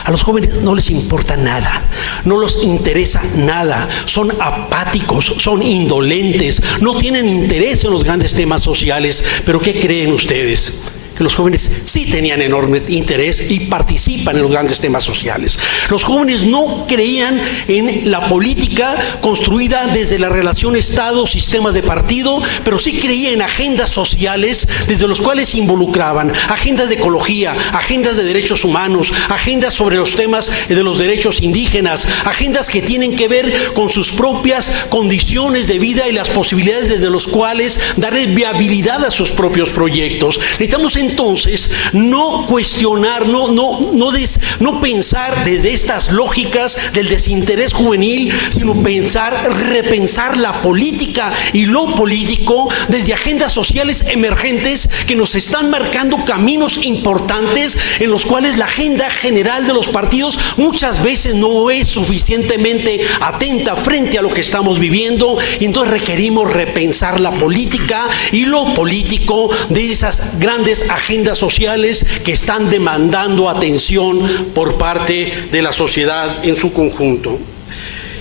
A los jóvenes no les importa nada, no les interesa nada, son apáticos, son indolentes, no tienen interés en los grandes temas sociales. Pero ¿qué creen ustedes? Que los jóvenes sí tenían enorme interés y participan en los grandes temas sociales. Los jóvenes no creían en la política construida desde la relación Estado, sistemas de partido, pero sí creían en agendas sociales desde los cuales se involucraban, agendas de ecología, agendas de derechos humanos, agendas sobre los temas de los derechos indígenas, agendas que tienen que ver con sus propias condiciones de vida y las posibilidades desde los cuales darle viabilidad a sus propios proyectos. Necesitamos entonces no cuestionar, no pensar desde estas lógicas del desinterés juvenil, sino repensar la política y lo político desde agendas sociales emergentes que nos están marcando caminos importantes en los cuales la agenda general de los partidos muchas veces no es suficientemente atenta frente a lo que estamos viviendo, y entonces requerimos repensar la política y lo político de esas grandes agendas sociales que están demandando atención por parte de la sociedad en su conjunto.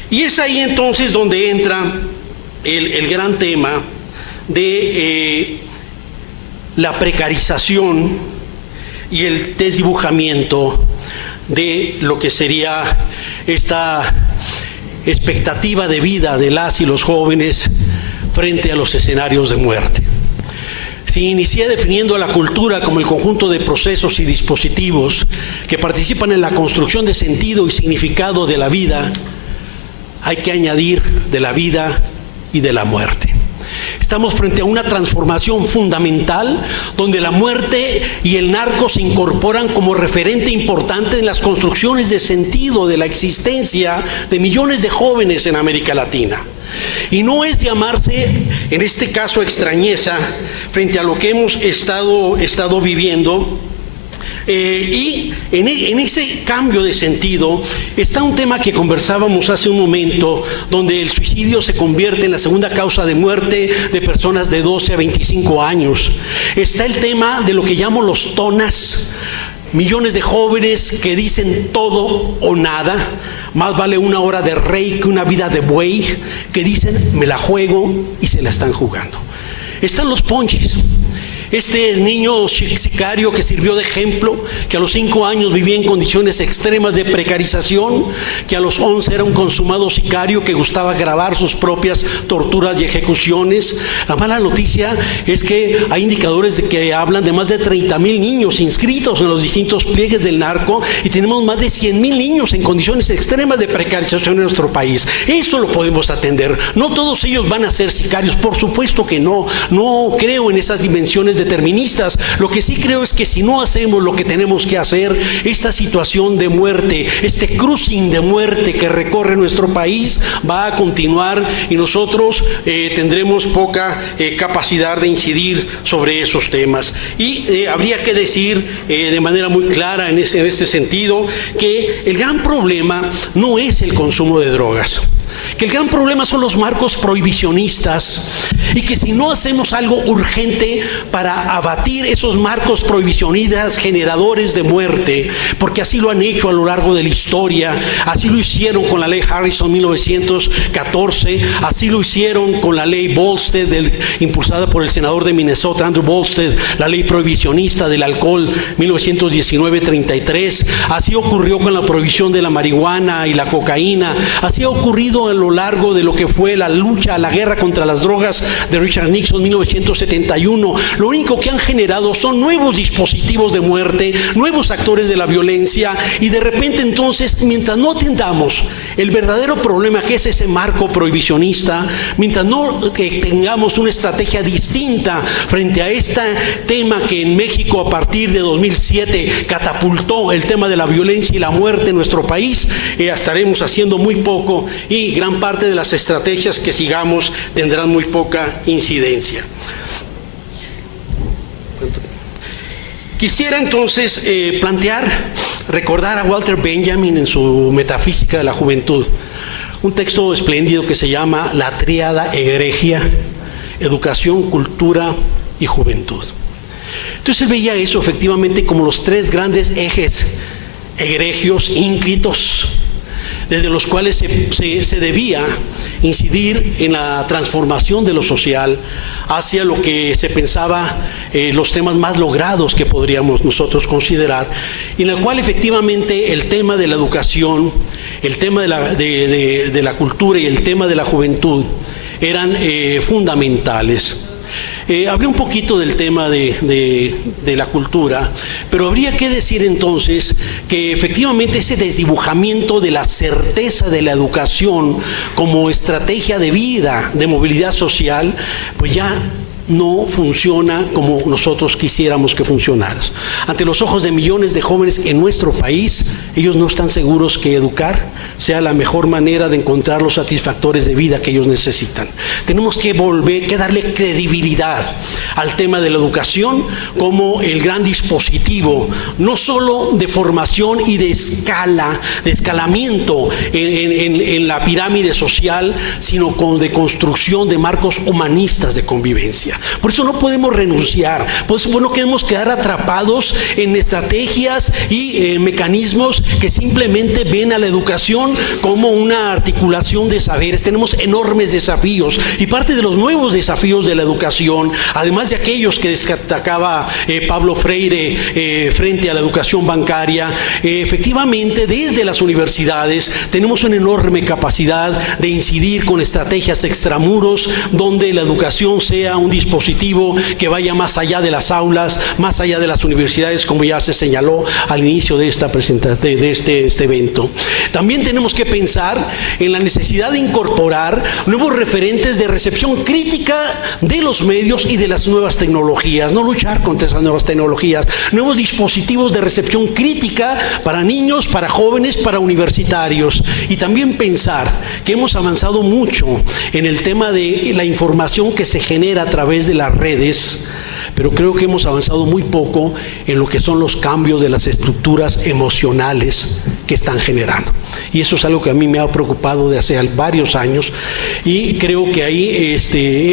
Y es ahí entonces donde entra el gran tema de la precarización y el desdibujamiento de lo que sería esta expectativa de vida de las y los jóvenes frente a los escenarios de muerte. Si inicié definiendo a la cultura como el conjunto de procesos y dispositivos que participan en la construcción de sentido y significado de la vida, hay que añadir de la vida y de la muerte. Estamos frente a una transformación fundamental donde la muerte y el narco se incorporan como referente importante en las construcciones de sentido de la existencia de millones de jóvenes en América Latina. Y no es llamarse, en este caso, extrañeza frente a lo que hemos estado viviendo. Y en ese cambio de sentido está un tema que conversábamos hace un momento, donde el suicidio se convierte en la segunda causa de muerte de personas de 12 a 25 años. Está el tema de lo que llamo los tonas, millones de jóvenes que dicen todo o nada, más vale una hora de rey que una vida de buey, que dicen me la juego y se la están jugando. Están los ponchis. Este niño sicario que sirvió de ejemplo, que a los 5 años vivía en condiciones extremas de precarización, que a los 11 era un consumado sicario que gustaba grabar sus propias torturas y ejecuciones. La mala noticia es que hay indicadores de que hablan de más de 30,000 niños inscritos en los distintos pliegues del narco, y tenemos más de 100,000 niños en condiciones extremas de precarización en nuestro país. Eso lo podemos atender. No todos ellos van a ser sicarios, por supuesto que no. No creo en esas dimensiones deterministas. Lo que sí creo es que si no hacemos lo que tenemos que hacer, esta situación de muerte, este cruising de muerte que recorre nuestro país va a continuar, y nosotros tendremos poca capacidad de incidir sobre esos temas. Y habría que decir de manera muy clara en este sentido que el gran problema no es el consumo de drogas, que el gran problema son los marcos prohibicionistas, y que si no hacemos algo urgente para abatir esos marcos prohibicionistas generadores de muerte, porque así lo han hecho a lo largo de la historia, así lo hicieron con la ley Harrison 1914, así lo hicieron con la ley Volstead, impulsada por el senador de Minnesota, Andrew Volstead, la ley prohibicionista del alcohol 1919-33, así ocurrió con la prohibición de la marihuana y la cocaína, así ha ocurrido a lo largo de lo que fue la lucha, la guerra contra las drogas de Richard Nixon 1971. Lo único que han generado son nuevos dispositivos de muerte, nuevos actores de la violencia, y de repente entonces, mientras no atendamos el verdadero problema que es ese marco prohibicionista, mientras no tengamos una estrategia distinta frente a este tema que en México a partir de 2007 catapultó el tema de la violencia y la muerte en nuestro país, estaremos haciendo muy poco, y gran parte de las estrategias que sigamos tendrán muy poca incidencia. Quisiera entonces recordar a Walter Benjamin en su Metafísica de la Juventud, un texto espléndido que se llama La Tríada Egregia: educación, cultura y juventud. Entonces él veía eso efectivamente como los 3 grandes ejes egregios, ínclitos, desde los cuales se debía incidir en la transformación de lo social hacia lo que se pensaba los temas más logrados que podríamos nosotros considerar, y en el cual efectivamente el tema de la educación, el tema de la cultura y el tema de la juventud eran fundamentales. Hablé un poquito del tema de la cultura, pero habría que decir entonces que efectivamente ese desdibujamiento de la certeza de la educación como estrategia de vida, de movilidad social, pues ya no funciona como nosotros quisiéramos que funcionara. Ante los ojos de millones de jóvenes en nuestro país, ellos no están seguros que educar sea la mejor manera de encontrar los satisfactores de vida que ellos necesitan. Tenemos que darle credibilidad al tema de la educación como el gran dispositivo, no solo de formación y de escalamiento en la pirámide social, sino de construcción de marcos humanistas de convivencia. Por eso no podemos renunciar, por eso no queremos quedar atrapados en estrategias y mecanismos que simplemente ven a la educación como una articulación de saberes. Tenemos enormes desafíos, y parte de los nuevos desafíos de la educación, además de aquellos que destacaba Pablo Freire frente a la educación bancaria, efectivamente desde las universidades tenemos una enorme capacidad de incidir con estrategias extramuros, donde la educación sea un dispositivo que vaya más allá de las aulas, más allá de las universidades, como ya se señaló al inicio de esta presentación, de este evento. También tenemos que pensar en la necesidad de incorporar nuevos referentes de recepción crítica de los medios y de las nuevas tecnologías, no luchar contra esas nuevas tecnologías, nuevos dispositivos de recepción crítica para niños, para jóvenes, para universitarios. Y también pensar que hemos avanzado mucho en el tema de la información que se genera a través de las redes, pero creo que hemos avanzado muy poco en lo que son los cambios de las estructuras emocionales que están generando. Y eso es algo que a mí me ha preocupado de hace varios años, y creo que ahí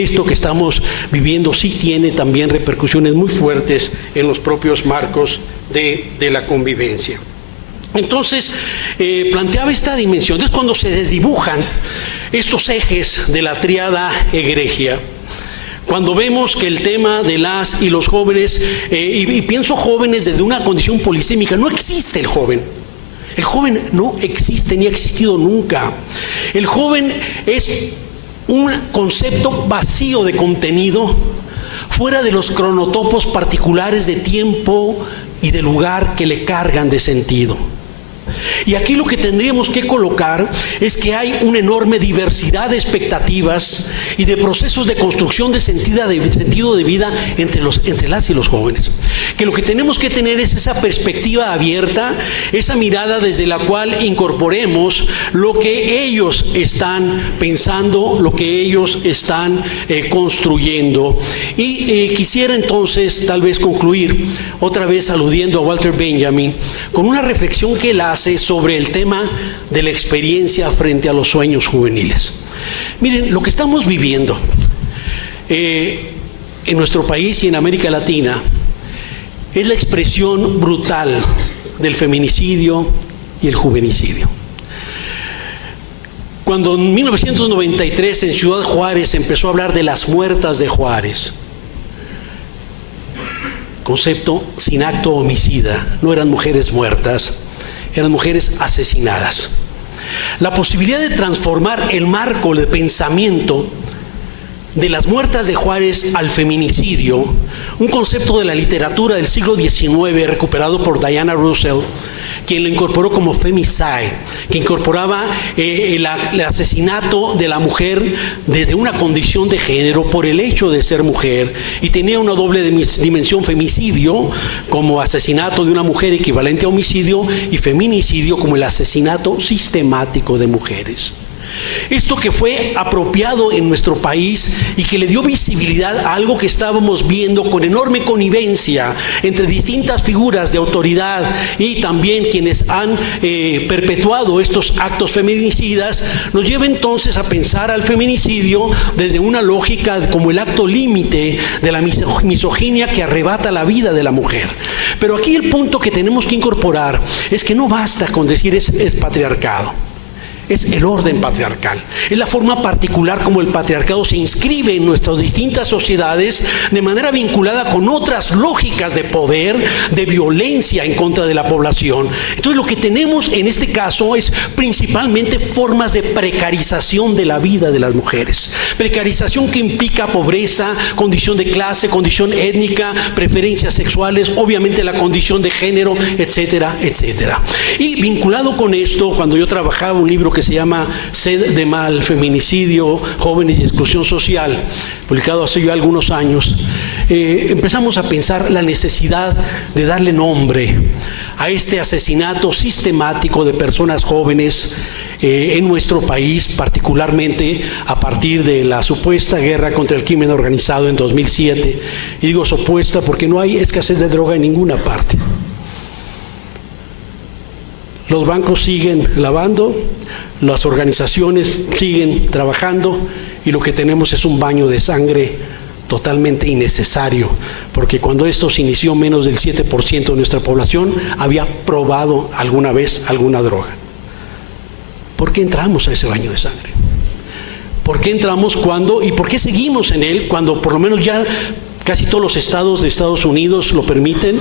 esto que estamos viviendo sí tiene también repercusiones muy fuertes en los propios marcos de la convivencia. Entonces, planteaba esta dimensión. Entonces, cuando se desdibujan estos ejes de la tríada egregia, cuando vemos que el tema de las y los jóvenes, y pienso jóvenes desde una condición polisémica, no existe el joven. El joven no existe ni ha existido nunca. El joven es un concepto vacío de contenido, fuera de los cronotopos particulares de tiempo y de lugar que le cargan de sentido. Y aquí lo que tendríamos que colocar es que hay una enorme diversidad de expectativas y de procesos de construcción de sentido de vida entre las y los jóvenes. Que lo que tenemos que tener es esa perspectiva abierta, esa mirada desde la cual incorporemos lo que ellos están pensando, lo que ellos están construyendo. Y quisiera entonces tal vez concluir otra vez aludiendo a Walter Benjamin con una reflexión que él hace sobre el tema de la experiencia frente a los sueños juveniles. Miren, lo que estamos viviendo en nuestro país y en América Latina es la expresión brutal del feminicidio y el juvenicidio. Cuando en 1993 en Ciudad Juárez se empezó a hablar de las muertas de Juárez, concepto sin acto homicida, no eran mujeres muertas, eran mujeres asesinadas. La posibilidad de transformar el marco de pensamiento de las muertas de Juárez al feminicidio, un concepto de la literatura del siglo XIX recuperado por Diana Russell, quien lo incorporó como femicide, que incorporaba el asesinato de la mujer desde una condición de género por el hecho de ser mujer, y tenía una doble dimensión: femicidio como asesinato de una mujer equivalente a homicidio, y feminicidio como el asesinato sistemático de mujeres. Esto que fue apropiado en nuestro país y que le dio visibilidad a algo que estábamos viendo con enorme connivencia entre distintas figuras de autoridad y también quienes han perpetuado estos actos feminicidas, nos lleva entonces a pensar al feminicidio desde una lógica como el acto límite de la misoginia que arrebata la vida de la mujer. Pero aquí el punto que tenemos que incorporar es que no basta con decir es patriarcado. Es el orden patriarcal, es la forma particular como el patriarcado se inscribe en nuestras distintas sociedades de manera vinculada con otras lógicas de poder, de violencia en contra de la población. Entonces lo que tenemos en este caso es principalmente formas de precarización de la vida de las mujeres, Precarización que implica pobreza, condición de clase, condición étnica, preferencias sexuales, obviamente la condición de género, etcétera, etcétera. Y vinculado con esto, cuando yo trabajaba un libro que se llama Sed de Mal, Feminicidio, Jóvenes y Exclusión Social, publicado hace ya algunos años, empezamos a pensar la necesidad de darle nombre a este asesinato sistemático de personas jóvenes en nuestro país, particularmente a partir de la supuesta guerra contra el crimen organizado en 2007. Y digo supuesta porque no hay escasez de droga en ninguna parte. Los bancos siguen lavando, las organizaciones siguen trabajando y lo que tenemos es un baño de sangre totalmente innecesario, porque cuando esto se inició menos del 7% de nuestra población había probado alguna vez alguna droga. ¿Por qué entramos a ese baño de sangre? ¿Por qué entramos cuando y por qué seguimos en él cuando por lo menos ya casi todos los estados de Estados Unidos lo permiten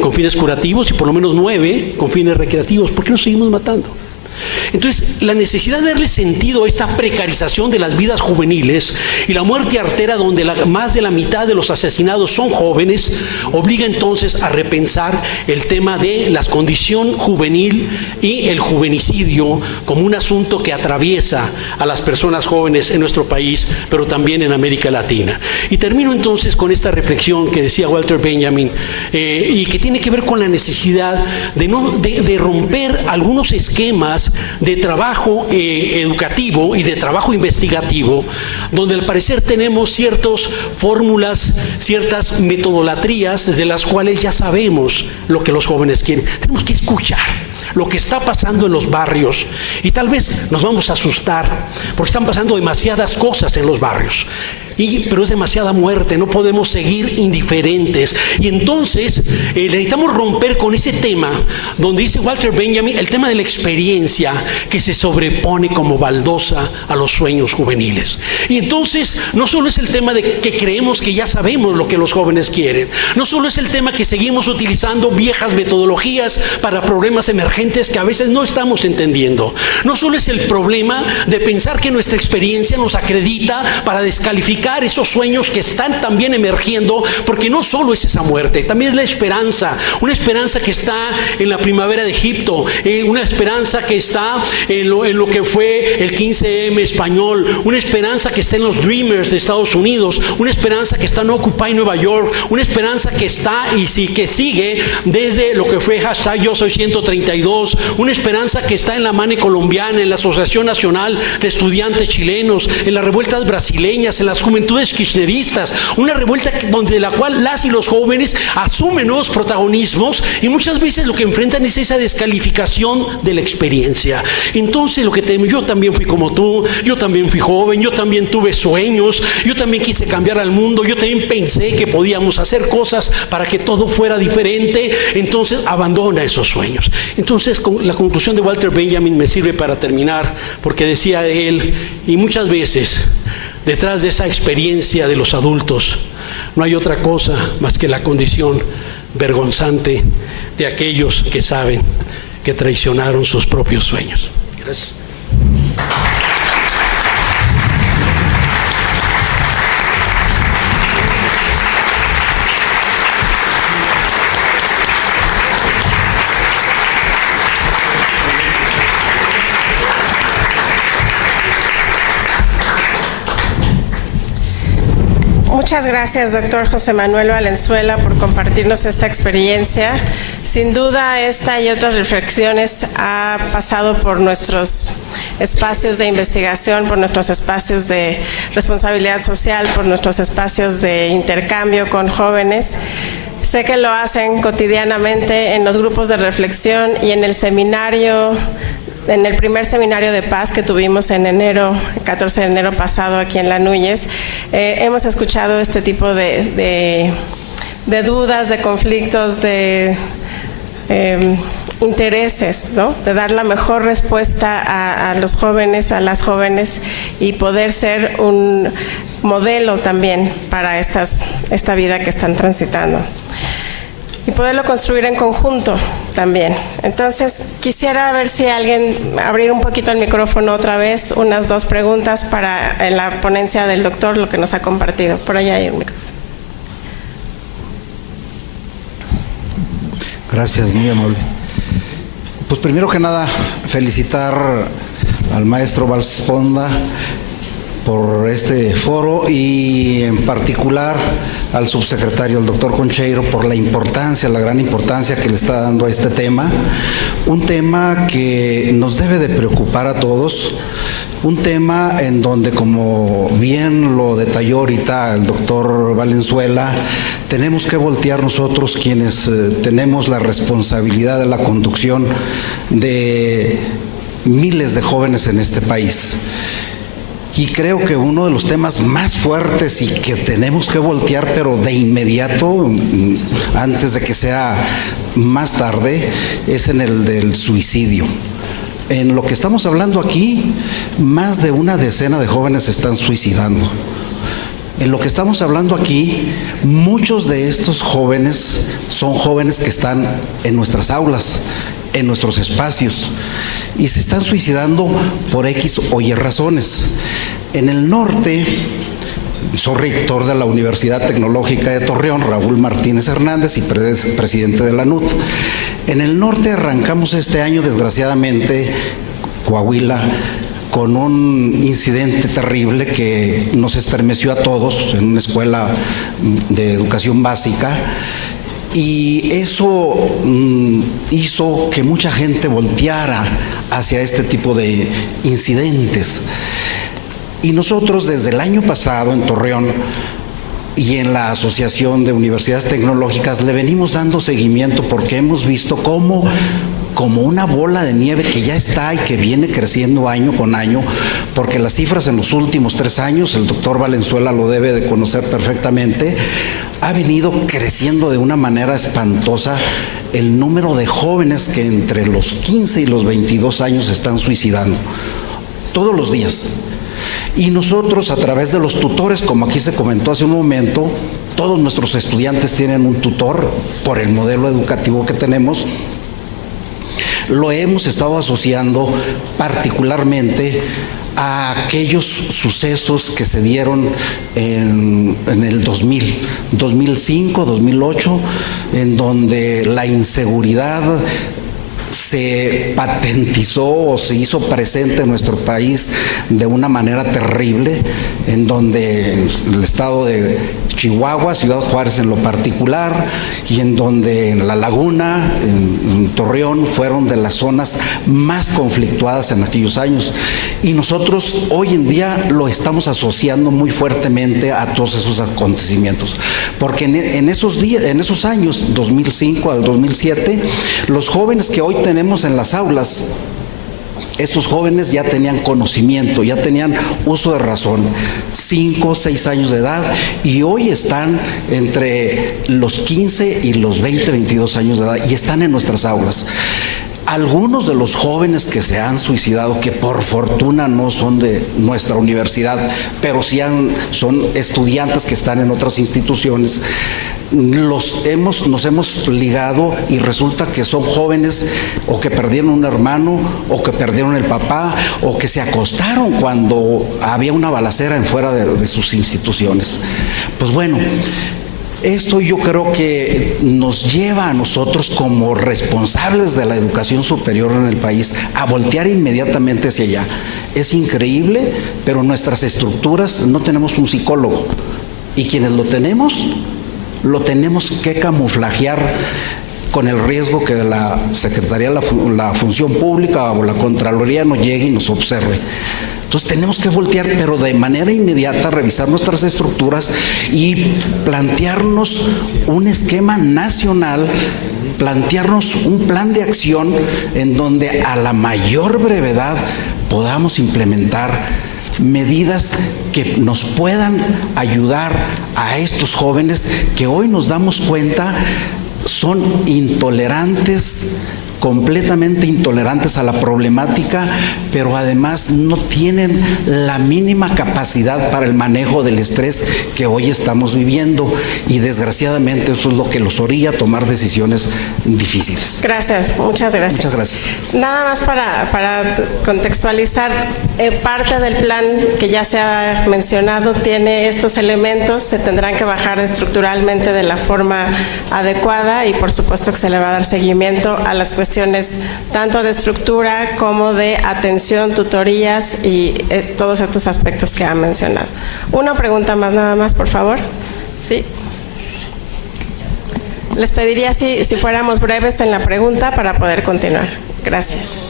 con fines curativos y por lo menos 9 con fines recreativos? ¿Por qué nos seguimos matando? Entonces, la necesidad de darle sentido a esta precarización de las vidas juveniles y la muerte artera donde más de la mitad de los asesinados son jóvenes, obliga entonces a repensar el tema de la condición juvenil y el juvenicidio como un asunto que atraviesa a las personas jóvenes en nuestro país, pero también en América Latina. Y termino entonces con esta reflexión que decía Walter Benjamin y que tiene que ver con la necesidad de romper algunos esquemas de trabajo educativo y de trabajo investigativo, donde al parecer tenemos ciertas fórmulas, ciertas metodologías desde las cuales ya sabemos lo que los jóvenes quieren. Tenemos que escuchar lo que está pasando en los barrios y tal vez nos vamos a asustar porque están pasando demasiadas cosas en los barrios. Pero es demasiada muerte, no podemos seguir indiferentes. Y entonces necesitamos romper con ese tema donde dice Walter Benjamin, el tema de la experiencia que se sobrepone como baldosa a los sueños juveniles. Y entonces no solo es el tema de que creemos que ya sabemos lo que los jóvenes quieren, no solo es el tema que seguimos utilizando viejas metodologías para problemas emergentes que a veces no estamos entendiendo, no solo es el problema de pensar que nuestra experiencia nos acredita para descalificar esos sueños que están también emergiendo, porque no solo es esa muerte, también es la esperanza, una esperanza que está en la primavera de Egipto, una esperanza que está en lo que fue el 15M español, una esperanza que está en los Dreamers de Estados Unidos, una esperanza que está en Occupy Nueva York, una esperanza que está que sigue desde lo que fue hashtag Yo Soy 132, una esperanza que está en la MANE colombiana, en la Asociación Nacional de Estudiantes Chilenos, en las revueltas brasileñas, en las juventudes kirchneristas, una revuelta de la cual las y los jóvenes asumen nuevos protagonismos y muchas veces lo que enfrentan es esa descalificación de la experiencia. Entonces yo también fui como tú, yo también fui joven, yo también tuve sueños, yo también quise cambiar al mundo, yo también pensé que podíamos hacer cosas para que todo fuera diferente. Entonces abandona esos sueños. Entonces la conclusión de Walter Benjamin me sirve para terminar, porque decía él, y muchas veces detrás de esa experiencia de los adultos no hay otra cosa más que la condición vergonzante de aquellos que saben que traicionaron sus propios sueños. Gracias. Muchas gracias, doctor José Manuel Valenzuela, por compartirnos esta experiencia. Sin duda, esta y otras reflexiones ha pasado por nuestros espacios de investigación, por nuestros espacios de responsabilidad social, por nuestros espacios de intercambio con jóvenes. Sé que lo hacen cotidianamente en los grupos de reflexión y en el seminario, en el primer seminario de paz que tuvimos en enero, el 14 de enero pasado aquí en La Núñez. Hemos escuchado este tipo de dudas, de conflictos, de intereses, ¿no? De dar la mejor respuesta a los jóvenes, a las jóvenes, y poder ser un modelo también para esta vida que están transitando. Y poderlo construir en conjunto. también. Entonces, quisiera ver si abrir un poquito el micrófono otra vez, unas 2 preguntas para la ponencia del doctor, lo que nos ha compartido. Por allá hay un micrófono. Gracias, muy amable. Pues primero que nada, felicitar al maestro Valsponda por este foro y en particular al subsecretario, el doctor Concheiro, por la importancia, la gran importancia que le está dando a este tema. Un tema que nos debe de preocupar a todos, un tema en donde, como bien lo detalló ahorita el doctor Valenzuela, tenemos que voltear nosotros quienes tenemos la responsabilidad de la conducción de miles de jóvenes en este país. Y creo que uno de los temas más fuertes y que tenemos que voltear, pero de inmediato, antes de que sea más tarde, es en el del suicidio. En lo que estamos hablando aquí, más de una decena de jóvenes se están suicidando. En lo que estamos hablando aquí, muchos de estos jóvenes son jóvenes que están en nuestras aulas, en nuestros espacios, y se están suicidando por X o Y razones. En el norte, soy rector de la Universidad Tecnológica de Torreón, Raúl Martínez Hernández, y presidente de la NUT. En el norte arrancamos este año, desgraciadamente, Coahuila, con un incidente terrible que nos estremeció a todos en una escuela de educación básica. Y eso hizo que mucha gente volteara hacia este tipo de incidentes. Y nosotros desde el año pasado en Torreón y en la Asociación de Universidades Tecnológicas le venimos dando seguimiento porque hemos visto cómo, como una bola de nieve que ya está y que viene creciendo año con año, porque las cifras en los últimos 3 años, el doctor Valenzuela lo debe de conocer perfectamente, ha venido creciendo de una manera espantosa el número de jóvenes que entre los 15 y los 22 años se están suicidando, todos los días. Y nosotros, a través de los tutores, como aquí se comentó hace un momento, todos nuestros estudiantes tienen un tutor por el modelo educativo que tenemos. Lo hemos estado asociando particularmente a aquellos sucesos que se dieron en el 2005, 2008, en donde la inseguridad se patentizó o se hizo presente en nuestro país de una manera terrible, en donde el estado de Chihuahua, Ciudad Juárez en lo particular, y en donde en La Laguna, en Torreón, fueron de las zonas más conflictuadas en aquellos años. Y nosotros hoy en día lo estamos asociando muy fuertemente a todos esos acontecimientos, porque en esos años, 2005 al 2007, los jóvenes que hoy tenemos en las aulas, estos jóvenes ya tenían conocimiento, ya tenían uso de razón, 5, 6 años de edad, y hoy están entre los 15 y los 20, 22 años de edad, y están en nuestras aulas. Algunos de los jóvenes que se han suicidado, que por fortuna no son de nuestra universidad, pero sí son estudiantes que están en otras instituciones, nos hemos ligado y resulta que son jóvenes o que perdieron un hermano o que perdieron el papá o que se acostaron cuando había una balacera en fuera de sus instituciones. Pues bueno, esto yo creo que nos lleva a nosotros como responsables de la educación superior en el país a voltear inmediatamente hacia allá. Es increíble, pero nuestras estructuras no tenemos un psicólogo, y quienes lo tenemos que camuflajear con el riesgo que de la Secretaría de la Función Pública o la Contraloría nos llegue y nos observe. Entonces tenemos que voltear, pero de manera inmediata, revisar nuestras estructuras y plantearnos un esquema nacional, plantearnos un plan de acción en donde a la mayor brevedad podamos implementar medidas que nos puedan ayudar a estos jóvenes que hoy nos damos cuenta son intolerantes completamente intolerantes a la problemática, pero además no tienen la mínima capacidad para el manejo del estrés que hoy estamos viviendo, y desgraciadamente eso es lo que los orilla a tomar decisiones difíciles. Gracias, muchas gracias. Muchas gracias. Nada más para contextualizar, parte del plan que ya se ha mencionado tiene estos elementos, se tendrán que bajar estructuralmente de la forma adecuada y por supuesto que se le va a dar seguimiento a las cuestiones tanto de estructura como de atención, tutorías y todos estos aspectos que ha mencionado. Una pregunta más nada más, por favor. Sí. Les pediría si fuéramos breves en la pregunta para poder continuar. Gracias.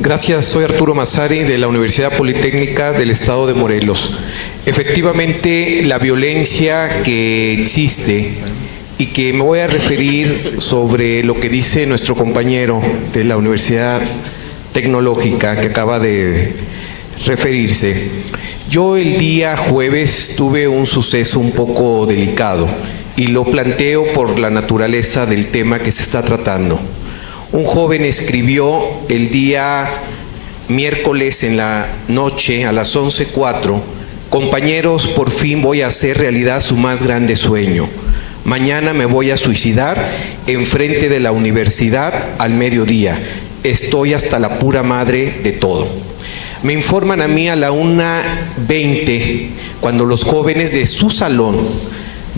Gracias, soy Arturo Massari de la Universidad Politécnica del Estado de Morelos. Efectivamente, la violencia que existe y que me voy a referir sobre lo que dice nuestro compañero de la Universidad Tecnológica que acaba de referirse. Yo el día jueves tuve un suceso un poco delicado y lo planteo por la naturaleza del tema que se está tratando. Un joven escribió el día miércoles en la noche a las 11:04, compañeros, por fin voy a hacer realidad su más grande sueño. Mañana me voy a suicidar enfrente de la universidad al mediodía. Estoy hasta la pura madre de todo. Me informan a mí a la 1:20, cuando los jóvenes de su salón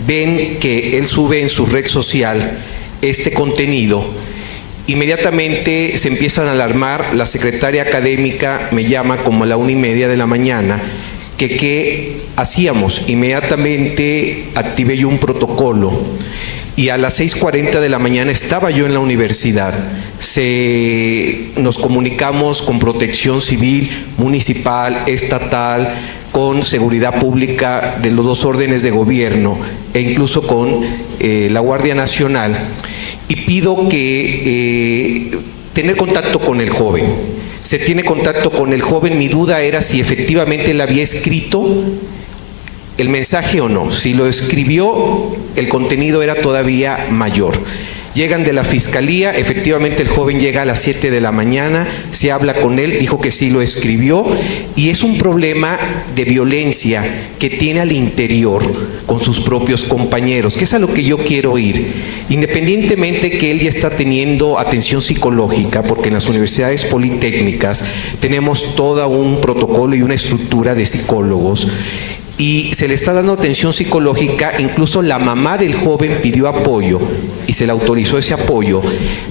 ven que él sube en su red social este contenido. Inmediatamente se empiezan a alarmar, la secretaria académica me llama como a la 1:30 de la mañana, que qué hacíamos. Inmediatamente activé yo un protocolo y a las 6:40 de la mañana estaba yo en la universidad. Nos comunicamos con Protección Civil, municipal, estatal, con seguridad pública de los dos órdenes de gobierno e incluso con la Guardia Nacional, y pido que tener contacto con el joven. Se tiene contacto con el joven. Mi duda era si efectivamente él había escrito el mensaje o no. Si lo escribió, el contenido era todavía mayor. Llegan de la fiscalía, efectivamente el joven llega a las 7 de la mañana, se habla con él, dijo que sí lo escribió, y es un problema de violencia que tiene al interior con sus propios compañeros, que es a lo que yo quiero ir. Independientemente que él ya está teniendo atención psicológica, porque en las universidades politécnicas tenemos todo un protocolo y una estructura de psicólogos, y se le está dando atención psicológica. Incluso la mamá del joven pidió apoyo y se le autorizó ese apoyo,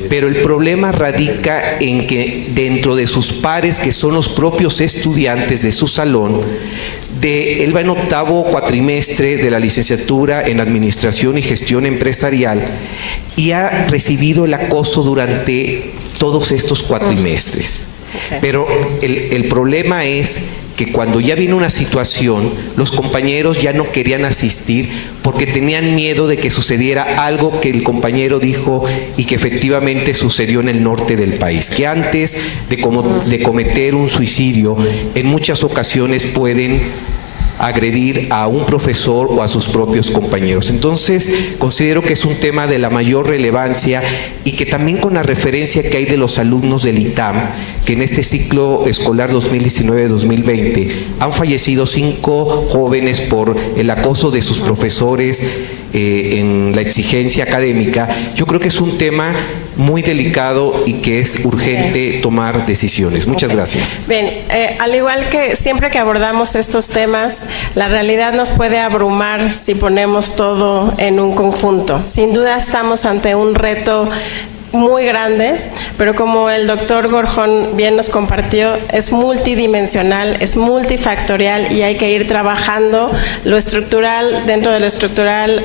pero el problema radica en que dentro de sus pares, que son los propios estudiantes de su salón, él va en 8º cuatrimestre de la licenciatura en Administración y Gestión Empresarial y ha recibido el acoso durante todos estos cuatrimestres. Pero el problema es que cuando ya vino una situación, los compañeros ya no querían asistir porque tenían miedo de que sucediera algo que el compañero dijo y que efectivamente sucedió en el norte del país, que antes de cometer un suicidio, en muchas ocasiones pueden agredir a un profesor o a sus propios compañeros. Entonces, considero que es un tema de la mayor relevancia y que también con la referencia que hay de los alumnos del ITAM, que en este ciclo escolar 2019-2020 han fallecido 5 jóvenes por el acoso de sus profesores en la exigencia académica. Yo creo que es un tema muy delicado y que es urgente tomar decisiones. Muchas gracias. Bien, al igual que siempre que abordamos estos temas, la realidad nos puede abrumar si ponemos todo en un conjunto. Sin duda estamos ante un reto muy grande, pero como el doctor Gorjón bien nos compartió, es multidimensional, es multifactorial y hay que ir trabajando lo estructural, dentro de lo estructural,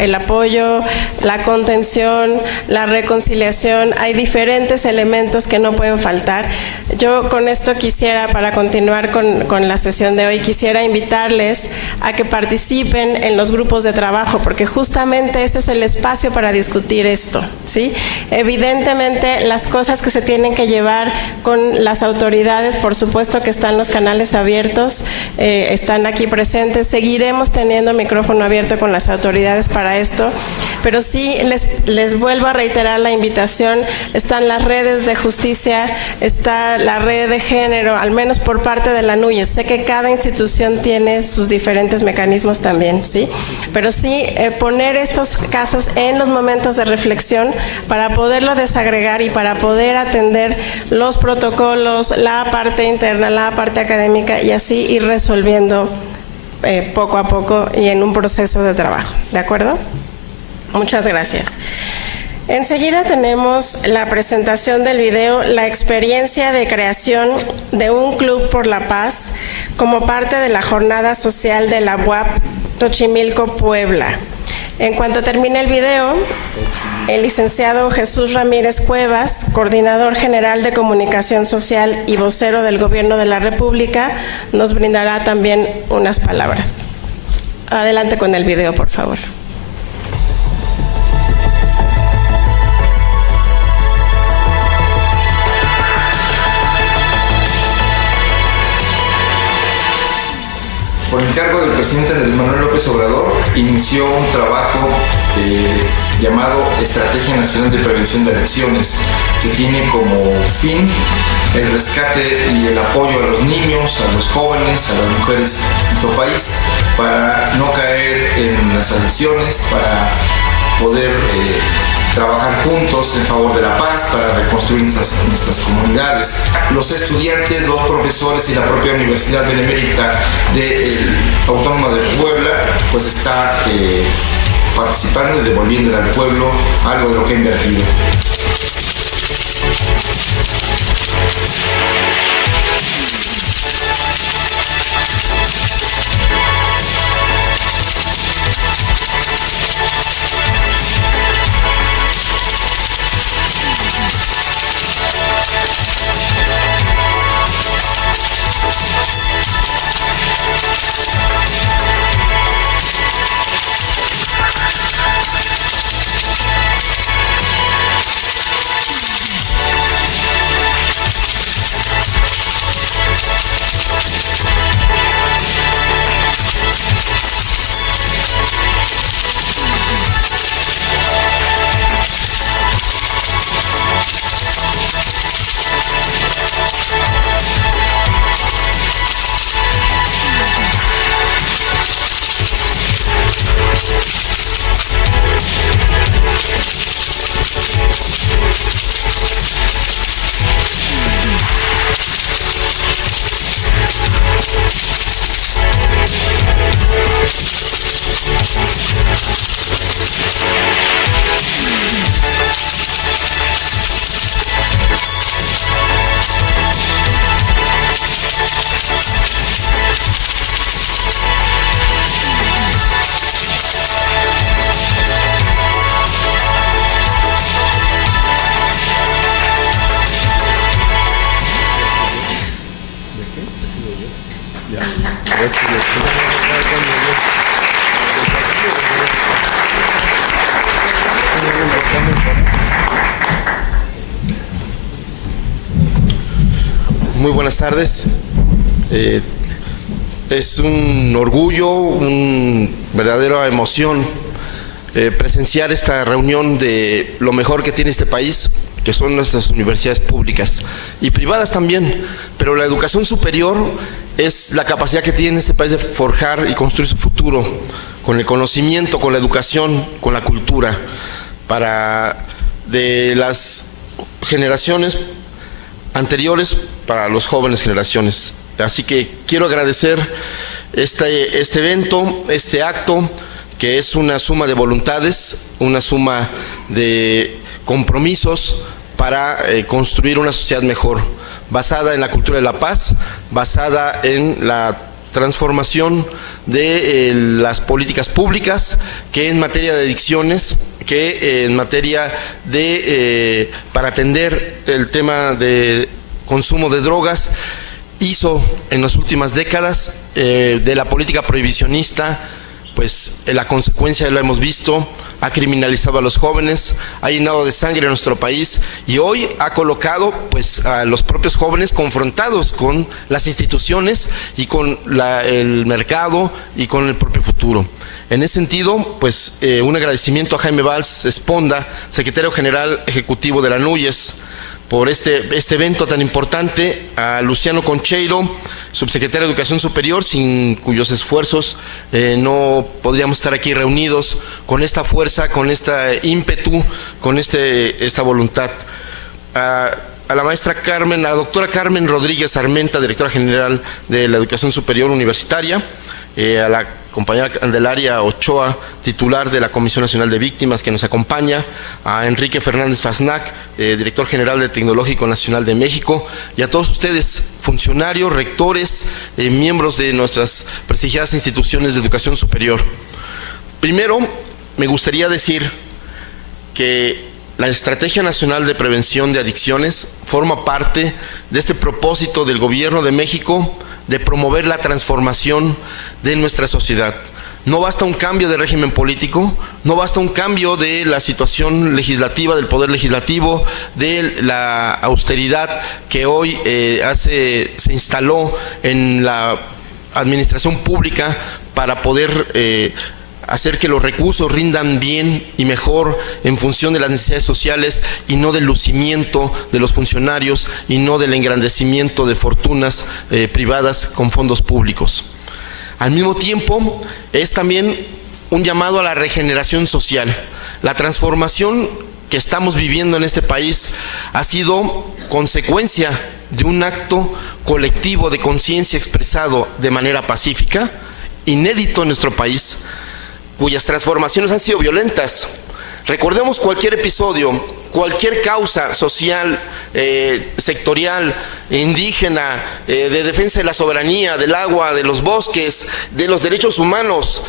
el apoyo, la contención, la reconciliación. Hay diferentes elementos que no pueden faltar. Yo con esto quisiera, para continuar con la sesión de hoy, quisiera invitarles a que participen en los grupos de trabajo, porque justamente este es el espacio para discutir esto, ¿sí? Evidentemente, las cosas que se tienen que llevar con las autoridades, por supuesto que están los canales abiertos, están aquí presentes, seguiremos teniendo micrófono abierto con las autoridades para esto, pero sí les vuelvo a reiterar la invitación. Están las redes de justicia, está la red de género, al menos por parte de la NUYES. Sé que cada institución tiene sus diferentes mecanismos también, ¿sí? Pero sí poner estos casos en los momentos de reflexión para poderlo desagregar y para poder atender los protocolos, la parte interna, la parte académica, y así ir resolviendo poco a poco y en un proceso de trabajo. ¿De acuerdo? Muchas gracias. Enseguida tenemos la presentación del video La experiencia de creación de un club por la paz como parte de la jornada social de la UAP Xochimilco, Puebla. En cuanto termine el video, el licenciado Jesús Ramírez Cuevas, coordinador general de comunicación social y vocero del Gobierno de la República, nos brindará también unas palabras. Adelante con el video, por favor. Por encargo del presidente Andrés Manuel López Obrador, inició un trabajo llamado Estrategia Nacional de Prevención de Adicciones, que tiene como fin el rescate y el apoyo a los niños, a los jóvenes, a las mujeres de nuestro país, para no caer en las adicciones, para poder trabajar juntos en favor de la paz, para reconstruir nuestras comunidades. Los estudiantes, los profesores y la propia Universidad Benemérita Autónoma de Puebla, pues está participando y devolviéndole al pueblo algo de lo que ha invertido. Muy buenas tardes. Es un orgullo, una verdadera emoción presenciar esta reunión de lo mejor que tiene este país, que son nuestras universidades públicas y privadas también, pero la educación superior es la capacidad que tiene este país de forjar y construir su futuro con el conocimiento, con la educación, con la cultura, para de las generaciones anteriores para las jóvenes generaciones. Así que quiero agradecer este evento, este acto, que es una suma de voluntades, una suma de compromisos para construir una sociedad mejor, basada en la cultura de la paz, basada en la transformación de las políticas públicas, que en materia de adicciones, que en materia de para atender el tema de consumo de drogas, hizo en las últimas décadas de la política prohibicionista, pues la consecuencia lo hemos visto, ha criminalizado a los jóvenes, ha llenado de sangre nuestro país y hoy ha colocado pues a los propios jóvenes confrontados con las instituciones y con el mercado y con el propio futuro. En ese sentido, pues un agradecimiento a Jaime Valls Esponda, secretario general ejecutivo de la NUYES, por este evento tan importante, a Luciano Concheiro, subsecretario de Educación Superior, sin cuyos esfuerzos no podríamos estar aquí reunidos con esta fuerza, con este ímpetu, con esta voluntad. A la maestra Carmen, a la doctora Carmen Rodríguez Armenta, directora general de la Educación Superior Universitaria, a la compañera Candelaria Ochoa, titular de la Comisión Nacional de Víctimas, que nos acompaña, a Enrique Fernández Fasnac, director general del Tecnológico Nacional de México, y a todos ustedes, funcionarios, rectores, miembros de nuestras prestigiadas instituciones de educación superior. Primero, me gustaría decir que la Estrategia Nacional de Prevención de Adicciones forma parte de este propósito del Gobierno de México de promover la transformación de nuestra sociedad. No basta un cambio de régimen político, no basta un cambio de la situación legislativa, del poder legislativo, de la austeridad que hoy se instaló en la administración pública para poder hacer que los recursos rindan bien y mejor en función de las necesidades sociales y no del lucimiento de los funcionarios y no del engrandecimiento de fortunas privadas con fondos públicos. Al mismo tiempo, es también un llamado a la regeneración social. La transformación que estamos viviendo en este país ha sido consecuencia de un acto colectivo de conciencia expresado de manera pacífica, inédito en nuestro país, cuyas transformaciones han sido violentas. Recordemos cualquier episodio, cualquier causa social, sectorial, indígena, de defensa de la soberanía, del agua, de los bosques, de los derechos humanos.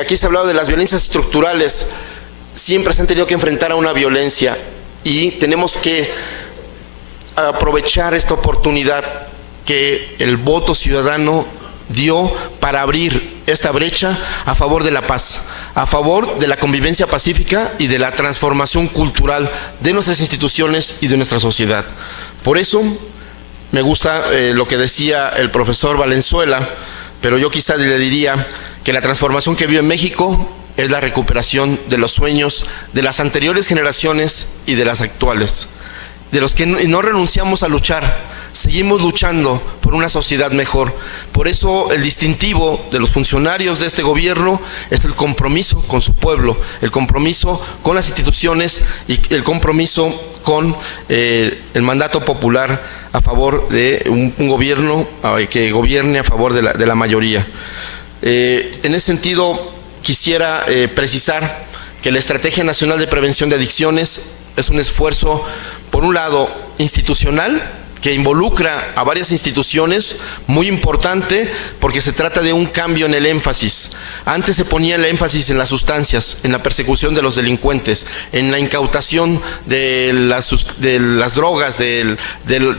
Aquí se ha hablado de las violencias estructurales. Siempre se han tenido que enfrentar a una violencia y tenemos que aprovechar esta oportunidad que el voto ciudadano dio para abrir esta brecha a favor de la paz, a favor de la convivencia pacífica y de la transformación cultural de nuestras instituciones y de nuestra sociedad. Por eso me gusta lo que decía el profesor Valenzuela, pero yo quizá le diría que la transformación que vive México es la recuperación de los sueños de las anteriores generaciones y de las actuales, de los que no renunciamos a luchar. Seguimos luchando por una sociedad mejor. Por eso el distintivo de los funcionarios de este gobierno es el compromiso con su pueblo, el compromiso con las instituciones y el compromiso con el mandato popular a favor de un gobierno que gobierne a favor de la mayoría. En ese sentido, quisiera precisar que la Estrategia Nacional de Prevención de Adicciones es un esfuerzo, por un lado, institucional, que involucra a varias instituciones, muy importante porque se trata de un cambio en el énfasis. Antes se ponía el énfasis en las sustancias, en la persecución de los delincuentes, en la incautación de las drogas,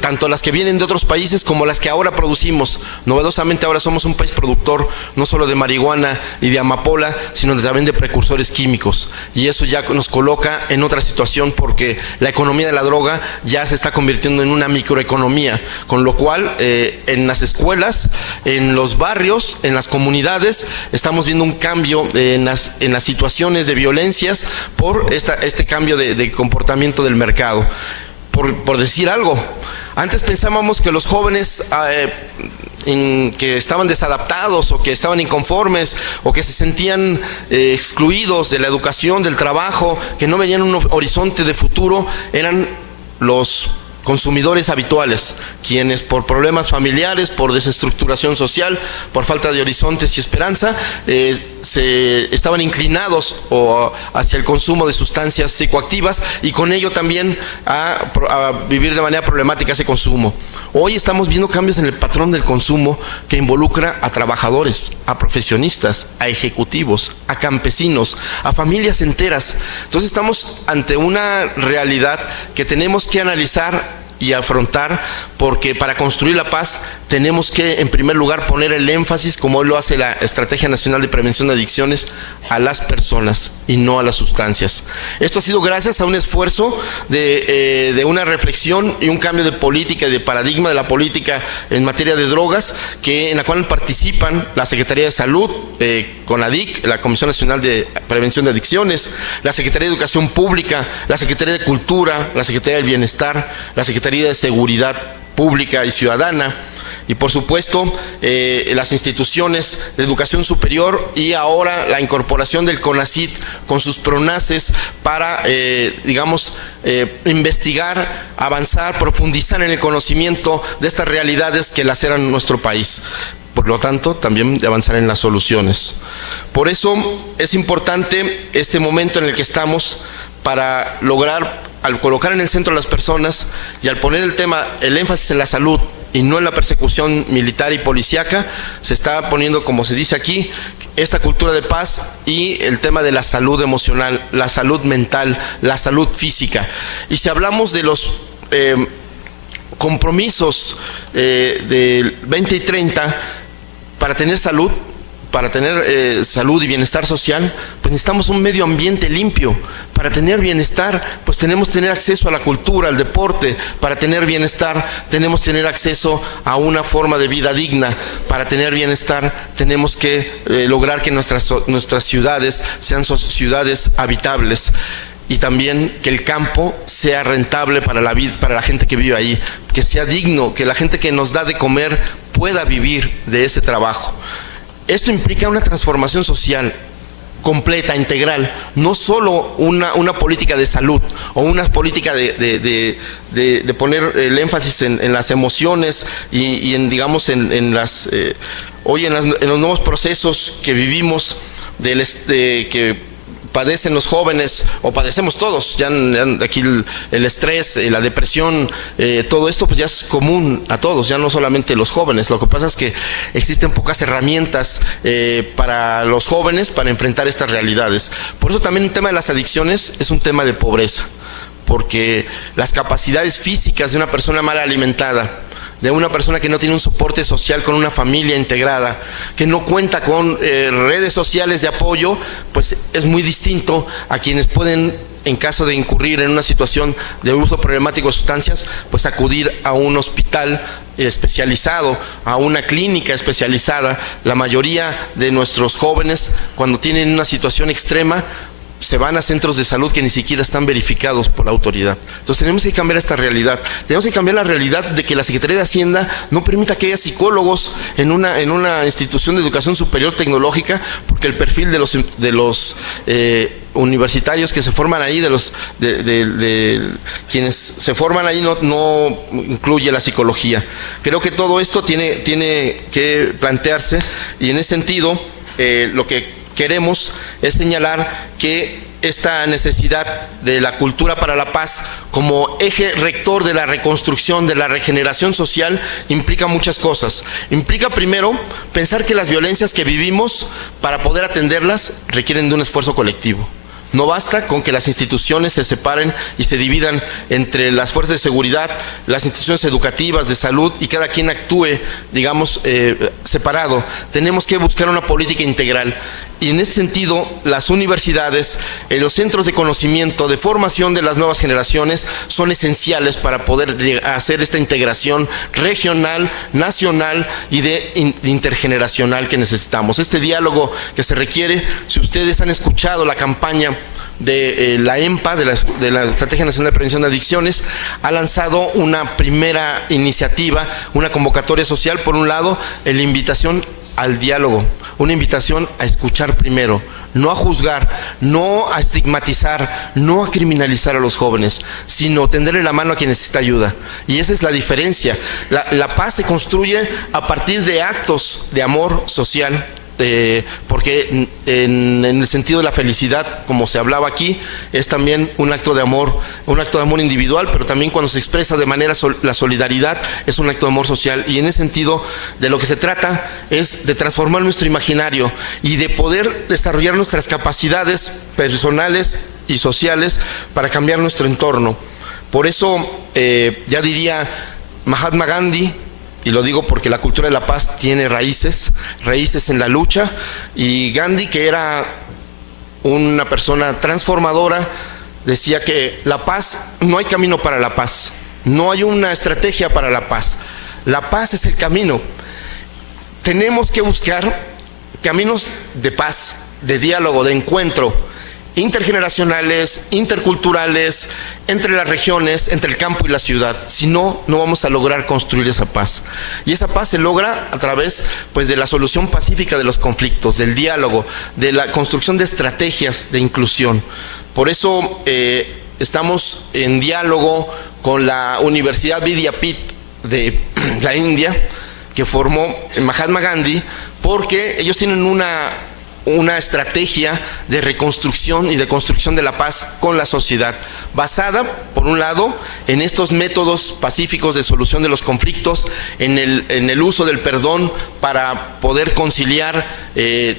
tanto las que vienen de otros países como las que ahora producimos. Novedosamente ahora somos un país productor no solo de marihuana y de amapola, sino también de precursores químicos. Y eso ya nos coloca en otra situación porque la economía de la droga ya se está convirtiendo en una microeconomía, con lo cual en las escuelas, en los barrios, en las comunidades, estamos viendo un cambio en las situaciones de violencias por este cambio de comportamiento del mercado. Por decir algo, antes pensábamos que los jóvenes que estaban desadaptados o que estaban inconformes o que se sentían excluidos de la educación, del trabajo, que no veían un horizonte de futuro, eran los consumidores habituales, quienes por problemas familiares, por desestructuración social, por falta de horizontes y esperanza, se estaban inclinados hacia el consumo de sustancias psicoactivas y con ello también a vivir de manera problemática ese consumo. Hoy estamos viendo cambios en el patrón del consumo que involucra a trabajadores, a profesionistas, a ejecutivos, a campesinos, a familias enteras. Entonces estamos ante una realidad que tenemos que analizar y afrontar, porque para construir la paz tenemos que, en primer lugar, poner el énfasis, como hoy lo hace la Estrategia Nacional de Prevención de Adicciones, a las personas y no a las sustancias. Esto ha sido gracias a un esfuerzo de una reflexión y un cambio de política y de paradigma de la política en materia de drogas, en la cual participan la Secretaría de Salud, CONADIC, la Comisión Nacional de Prevención de Adicciones, la Secretaría de Educación Pública, la Secretaría de Cultura, la Secretaría del Bienestar, la Secretaría de Seguridad Pública y Ciudadana, y por supuesto las instituciones de educación superior, y ahora la incorporación del CONACYT con sus PRONACES para, investigar, avanzar, profundizar en el conocimiento de estas realidades que laceran nuestro país. Por lo tanto, también de avanzar en las soluciones. Por eso es importante este momento en el que estamos para lograr, al colocar en el centro a las personas y al poner el énfasis en la salud y no en la persecución militar y policíaca, se está poniendo, como se dice aquí, esta cultura de paz y el tema de la salud emocional, la salud mental, la salud física. Y si hablamos de los compromisos del 20 y 30 para tener salud, salud y bienestar social, pues necesitamos un medio ambiente limpio. Para tener bienestar, pues tenemos que tener acceso a la cultura, al deporte. Para tener bienestar, tenemos que tener acceso a una forma de vida digna. Para tener bienestar, tenemos que lograr que nuestras ciudades sean ciudades habitables. Y también que el campo sea rentable para la gente que vive ahí, que sea digno, que la gente que nos da de comer pueda vivir de ese trabajo. Esto implica una transformación social completa, integral, no solo una política de salud o una política de poner el énfasis en las emociones y en los nuevos procesos que vivimos que padecen los jóvenes, o padecemos todos, ya aquí el estrés, la depresión, todo esto pues ya es común a todos, ya no solamente los jóvenes. Lo que pasa es que existen pocas herramientas para los jóvenes para enfrentar estas realidades. Por eso también el tema de las adicciones es un tema de pobreza, porque las capacidades físicas de una persona mal alimentada, de una persona que no tiene un soporte social con una familia integrada, que no cuenta con redes sociales de apoyo, pues es muy distinto a quienes pueden, en caso de incurrir en una situación de uso problemático de sustancias, pues acudir a un hospital especializado, a una clínica especializada. La mayoría de nuestros jóvenes, cuando tienen una situación extrema, se van a centros de salud que ni siquiera están verificados por la autoridad. Entonces tenemos que cambiar esta realidad. Tenemos que cambiar la realidad de que la Secretaría de Hacienda no permita que haya psicólogos en una institución de educación superior tecnológica, porque el perfil de los universitarios que se forman ahí, de quienes se forman ahí, no incluye la psicología. Creo que todo esto tiene que plantearse, y en ese sentido lo que queremos es señalar que esta necesidad de la cultura para la paz como eje rector de la reconstrucción, de la regeneración social, implica muchas cosas. Implica, primero, pensar que las violencias que vivimos, para poder atenderlas, requieren de un esfuerzo colectivo. No basta con que las instituciones se separen y se dividan entre las fuerzas de seguridad, las instituciones educativas, de salud, y cada quien actúe, separado. Tenemos que buscar una política integral. Y en ese sentido, las universidades, los centros de conocimiento, de formación de las nuevas generaciones, son esenciales para poder hacer esta integración regional, nacional y intergeneracional que necesitamos. Este diálogo que se requiere. Si ustedes han escuchado la campaña de la EMPA, de la Estrategia Nacional de Prevención de Adicciones, ha lanzado una primera iniciativa, una convocatoria social. Por un lado, la invitación al diálogo, una invitación a escuchar primero, no a juzgar, no a estigmatizar, no a criminalizar a los jóvenes, sino tenderle la mano a quien necesita ayuda. Y esa es la diferencia. La paz se construye a partir de actos de amor social, porque en el sentido de la felicidad, como se hablaba aquí, es también un acto de amor individual, pero también cuando se expresa de manera la solidaridad, es un acto de amor social. Y en ese sentido, de lo que se trata es de transformar nuestro imaginario y de poder desarrollar nuestras capacidades personales y sociales para cambiar nuestro entorno. Por eso, ya diría Mahatma Gandhi, y lo digo porque la cultura de la paz tiene raíces en la lucha, y Gandhi, que era una persona transformadora, decía que la paz, no hay camino para la paz, no hay una estrategia para la paz, la paz es el camino. Tenemos que buscar caminos de paz, de diálogo, de encuentro, intergeneracionales, interculturales, entre las regiones, entre el campo y la ciudad. Si no, no vamos a lograr construir esa paz. Y esa paz se logra a través, pues, de la solución pacífica de los conflictos, del diálogo, de la construcción de estrategias de inclusión. Por eso estamos en diálogo con la Universidad Vidyapith de la India, que formó Mahatma Gandhi, porque ellos tienen una estrategia de reconstrucción y de construcción de la paz con la sociedad, basada, por un lado, en estos métodos pacíficos de solución de los conflictos, en el uso del perdón para poder conciliar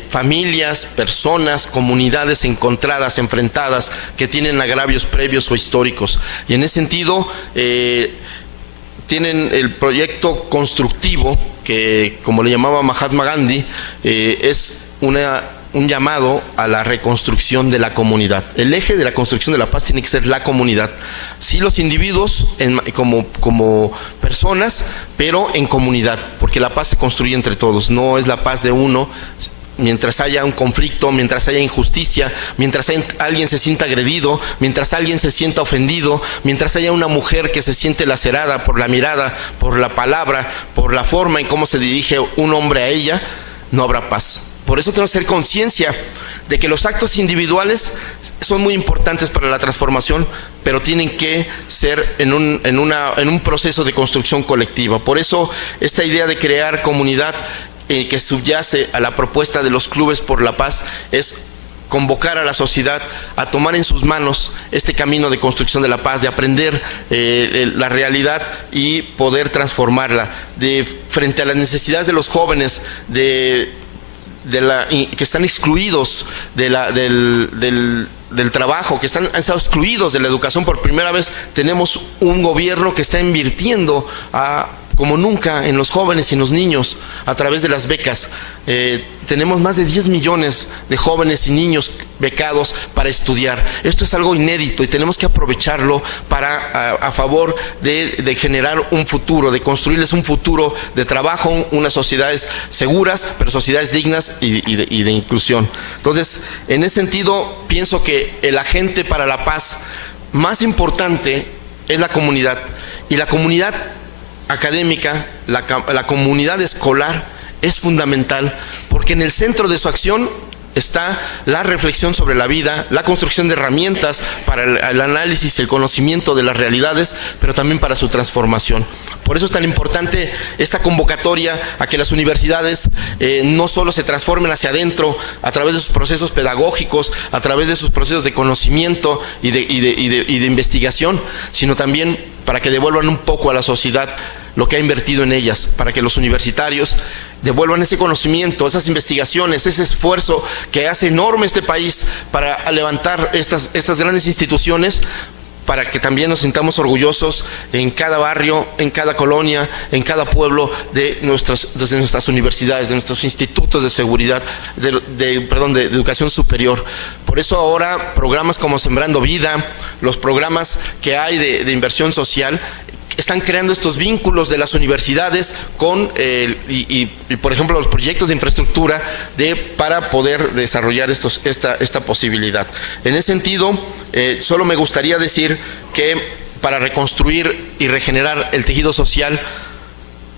familias, personas, comunidades encontradas, enfrentadas, que tienen agravios previos o históricos. Y en ese sentido, tienen el proyecto constructivo, que, como le llamaba Mahatma Gandhi, es un llamado a la reconstrucción de la comunidad. El eje de la construcción de la paz tiene que ser la comunidad. Sí, los individuos como personas, pero en comunidad, porque la paz se construye entre todos, no es la paz de uno. Mientras haya un conflicto, mientras haya injusticia, mientras alguien se sienta agredido, mientras alguien se sienta ofendido, mientras haya una mujer que se siente lacerada por la mirada, por la palabra, por la forma en cómo se dirige un hombre a ella, no habrá paz. Por eso tenemos que hacer conciencia de que los actos individuales son muy importantes para la transformación, pero tienen que ser en un proceso de construcción colectiva. Por eso esta idea de crear comunidad, que subyace a la propuesta de los clubes por la paz, es convocar a la sociedad a tomar en sus manos este camino de construcción de la paz, de aprender la realidad y poder transformarla, frente a las necesidades de los jóvenes, que están excluidos del trabajo, que han estado excluidos de la educación. Por primera vez tenemos un gobierno que está invirtiendo como nunca en los jóvenes y en los niños a través de las becas. Tenemos más de 10 millones de jóvenes y niños becados para estudiar. Esto es algo inédito y tenemos que aprovecharlo a favor de generar un futuro, de construirles un futuro de trabajo, unas sociedades seguras, pero sociedades dignas y de inclusión. Entonces, en ese sentido, pienso que el agente para la paz más importante es la comunidad, y la comunidad académica, la comunidad escolar es fundamental, porque en el centro de su acción está la reflexión sobre la vida, la construcción de herramientas para el análisis y el conocimiento de las realidades, pero también para su transformación. Por eso es tan importante esta convocatoria a que las universidades no solo se transformen hacia adentro a través de sus procesos pedagógicos, a través de sus procesos de conocimiento y de investigación, sino también para que devuelvan un poco a la sociedad lo que ha invertido en ellas, para que los universitarios devuelvan ese conocimiento, esas investigaciones, ese esfuerzo que hace enorme este país para levantar estas grandes instituciones, para que también nos sintamos orgullosos en cada barrio, en cada colonia, en cada pueblo de nuestras universidades, de nuestros institutos de seguridad, de educación superior. Por eso ahora programas como Sembrando Vida, los programas que hay de inversión social, están creando estos vínculos de las universidades con por ejemplo, los proyectos de infraestructura para poder desarrollar esta posibilidad. En ese sentido, solo me gustaría decir que para reconstruir y regenerar el tejido social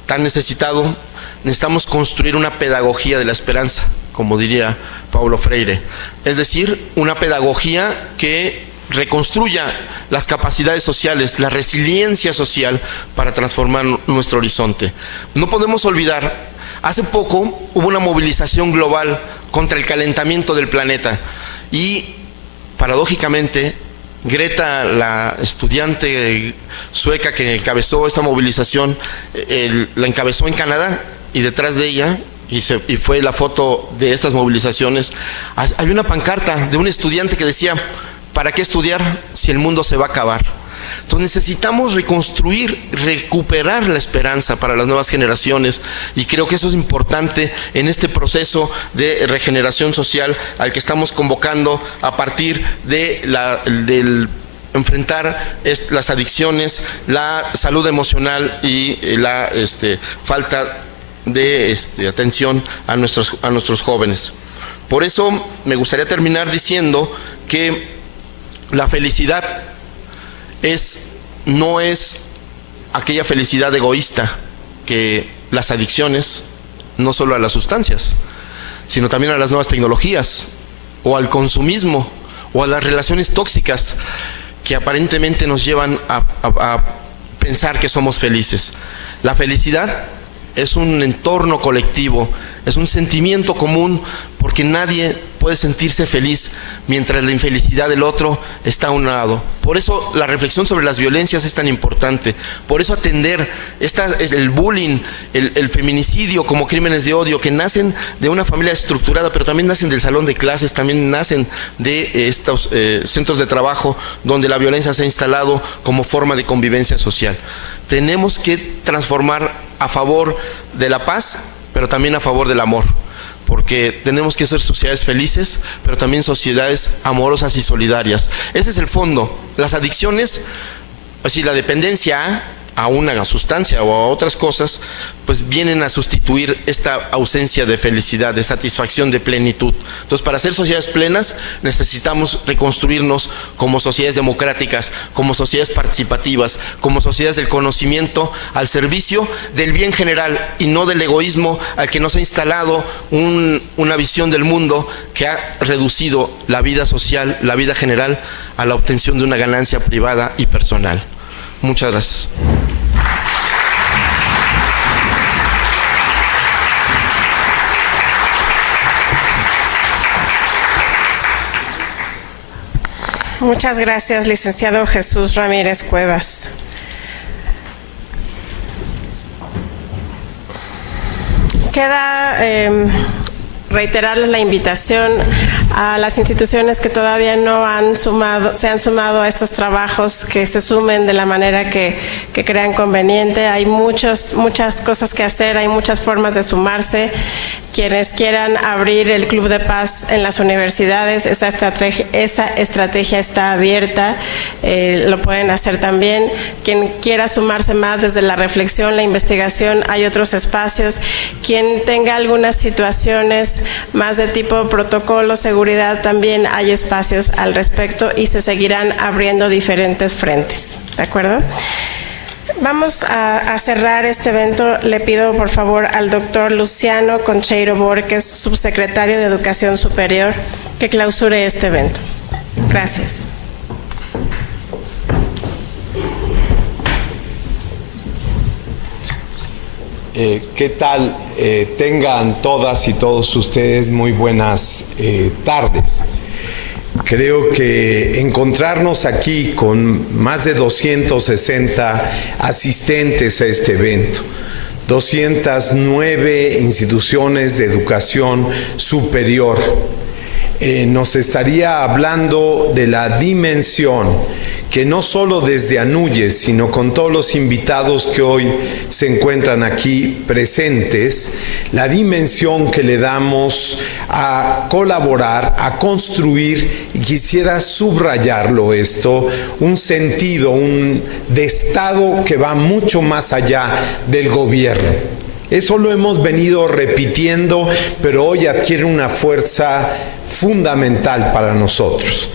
tan necesitado, necesitamos construir una pedagogía de la esperanza, como diría Paulo Freire. Es decir, una pedagogía que reconstruya las capacidades sociales, la resiliencia social para transformar nuestro horizonte. No podemos olvidar, hace poco hubo una movilización global contra el calentamiento del planeta y, paradójicamente, Greta, la estudiante sueca que encabezó esta movilización, la encabezó en Canadá, y detrás de ella, y fue la foto de estas movilizaciones, hay una pancarta de un estudiante que decía: ¿para qué estudiar si el mundo se va a acabar? Entonces necesitamos reconstruir, recuperar la esperanza para las nuevas generaciones, y creo que eso es importante en este proceso de regeneración social al que estamos convocando a partir de del enfrentar las adicciones, la salud emocional y la falta de atención a nuestros jóvenes. Por eso me gustaría terminar diciendo que la felicidad no es aquella felicidad egoísta que las adicciones, no solo a las sustancias, sino también a las nuevas tecnologías, o al consumismo, o a las relaciones tóxicas que aparentemente nos llevan a pensar que somos felices. La felicidad es un entorno colectivo, es un sentimiento común, porque nadie puede sentirse feliz mientras la infelicidad del otro está a un lado. Por eso la reflexión sobre las violencias es tan importante. Por eso atender el bullying, el feminicidio como crímenes de odio que nacen de una familia estructurada, pero también nacen del salón de clases, también nacen de estos centros de trabajo donde la violencia se ha instalado como forma de convivencia social. Tenemos que transformar a favor de la paz, pero también a favor del amor, porque tenemos que ser sociedades felices, pero también sociedades amorosas y solidarias. Ese es el fondo. Las adicciones, así la dependencia a una sustancia o a otras cosas, pues vienen a sustituir esta ausencia de felicidad, de satisfacción, de plenitud. Entonces, para ser sociedades plenas, necesitamos reconstruirnos como sociedades democráticas, como sociedades participativas, como sociedades del conocimiento al servicio del bien general y no del egoísmo al que nos ha instalado una visión del mundo que ha reducido la vida social, la vida general, a la obtención de una ganancia privada y personal. Muchas gracias. Muchas gracias, licenciado Jesús Ramírez Cuevas. Queda reiterarles la invitación a las instituciones que todavía no se han sumado a estos trabajos, que se sumen de la manera que crean conveniente. Hay muchas cosas que hacer, hay muchas formas de sumarse. Quienes quieran abrir el Club de Paz en las universidades, esa estrategia está abierta, lo pueden hacer también. Quien quiera sumarse más desde la reflexión, la investigación, hay otros espacios. Quien tenga algunas situaciones más de tipo protocolo, seguridad, también hay espacios al respecto y se seguirán abriendo diferentes frentes. ¿De acuerdo? Vamos a cerrar este evento. Le pido por favor al doctor Luciano Concheiro Borges, subsecretario de Educación Superior, que clausure este evento. Gracias. ¿Qué tal? Tengan todas y todos ustedes muy buenas tardes. Creo que encontrarnos aquí con más de 260 asistentes a este evento, 209 instituciones de educación superior, nos estaría hablando de la dimensión que no solo desde Anúyez, sino con todos los invitados que hoy se encuentran aquí presentes, la dimensión que le damos a colaborar, a construir, y quisiera subrayarlo esto, un sentido, de Estado que va mucho más allá del gobierno. Eso lo hemos venido repitiendo, pero hoy adquiere una fuerza fundamental para nosotros.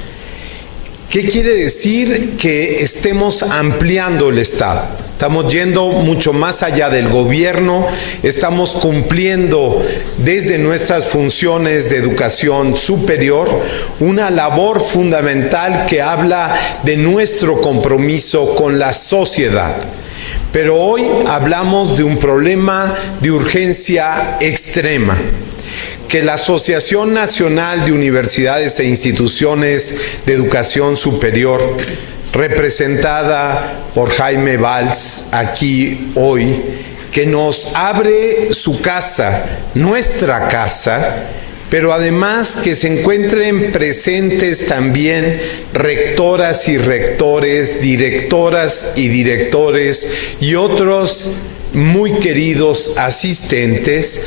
¿Qué quiere decir? Que estemos ampliando el Estado. Estamos yendo mucho más allá del gobierno, estamos cumpliendo desde nuestras funciones de educación superior una labor fundamental que habla de nuestro compromiso con la sociedad. Pero hoy hablamos de un problema de urgencia extrema, que la Asociación Nacional de Universidades e Instituciones de Educación Superior, representada por Jaime Valls aquí hoy, que nos abre su casa, nuestra casa, pero además que se encuentren presentes también rectoras y rectores, directoras y directores y otros muy queridos asistentes,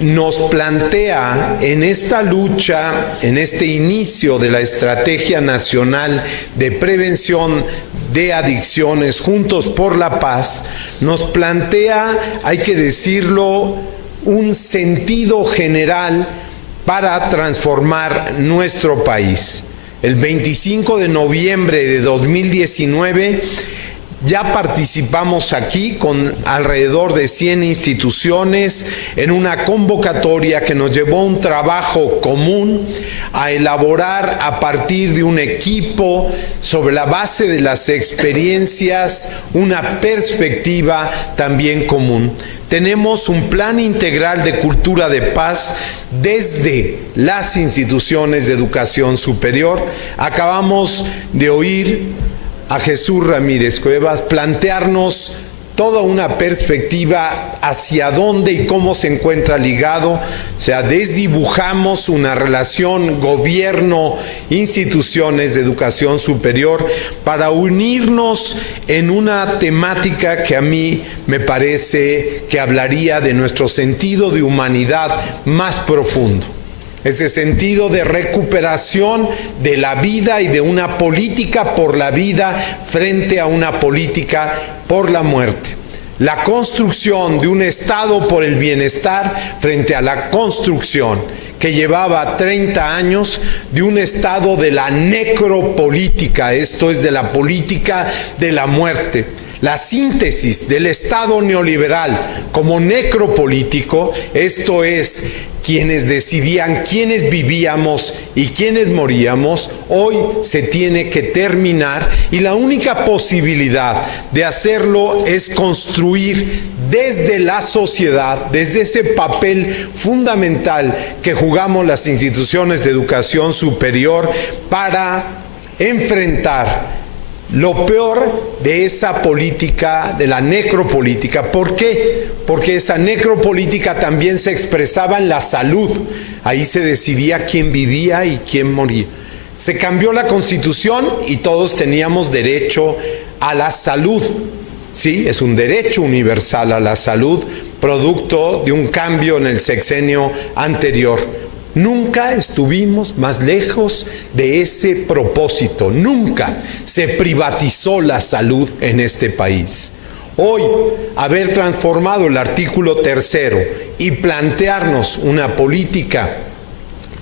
nos plantea en esta lucha, en este inicio de la Estrategia Nacional de Prevención de Adicciones, Juntos por la Paz, nos plantea, hay que decirlo, un sentido general para transformar nuestro país. El 25 de noviembre de 2019 ya participamos aquí con alrededor de 100 instituciones en una convocatoria que nos llevó a un trabajo común a elaborar a partir de un equipo sobre la base de las experiencias una perspectiva también común. Tenemos un plan integral de cultura de paz desde las instituciones de educación superior. Acabamos de oír a Jesús Ramírez Cuevas plantearnos toda una perspectiva hacia dónde y cómo se encuentra ligado. O sea, desdibujamos una relación gobierno-instituciones de educación superior para unirnos en una temática que a mí me parece que hablaría de nuestro sentido de humanidad más profundo. Ese sentido de recuperación de la vida y de una política por la vida frente a una política por la muerte. La construcción de un Estado por el bienestar frente a la construcción que llevaba 30 años de un Estado de la necropolítica, esto es de la política de la muerte. La síntesis del Estado neoliberal como necropolítico, esto es, quienes decidían quiénes vivíamos y quiénes moríamos, hoy se tiene que terminar y la única posibilidad de hacerlo es construir desde la sociedad, desde ese papel fundamental que jugamos las instituciones de educación superior para enfrentar lo peor de esa política, de la necropolítica. ¿Por qué? Porque esa necropolítica también se expresaba en la salud. Ahí se decidía quién vivía y quién moría. Se cambió la Constitución y todos teníamos derecho a la salud. Sí, es un derecho universal a la salud, producto de un cambio en el sexenio anterior. Nunca estuvimos más lejos de ese propósito, nunca se privatizó la salud en este país. Hoy, haber transformado el artículo 3 y plantearnos una política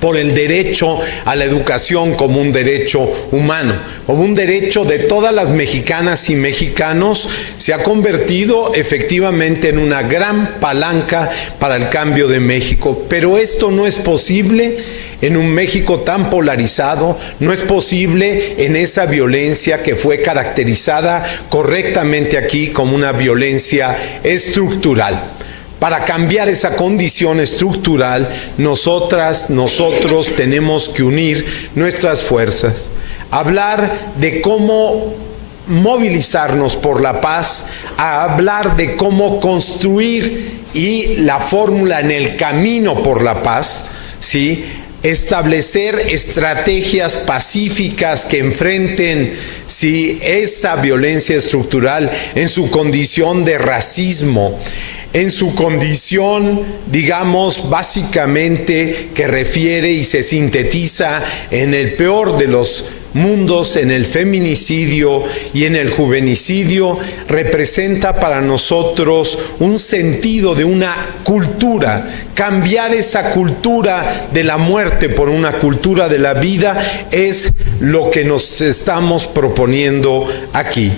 por el derecho a la educación como un derecho humano, como un derecho de todas las mexicanas y mexicanos, se ha convertido efectivamente en una gran palanca para el cambio de México. Pero esto no es posible en un México tan polarizado, no es posible en esa violencia que fue caracterizada correctamente aquí como una violencia estructural. Para cambiar esa condición estructural, nosotros tenemos que unir nuestras fuerzas, hablar de cómo movilizarnos por la paz, a hablar de cómo construir y la fórmula en el camino por la paz, ¿sí? Establecer estrategias pacíficas que enfrenten esa violencia estructural en su condición de racismo, en su condición, digamos, básicamente que refiere y se sintetiza en el peor de los mundos, en el feminicidio y en el juvenicidio, representa para nosotros un sentido de una cultura, cambiar esa cultura de la muerte por una cultura de la vida es lo que nos estamos proponiendo aquí.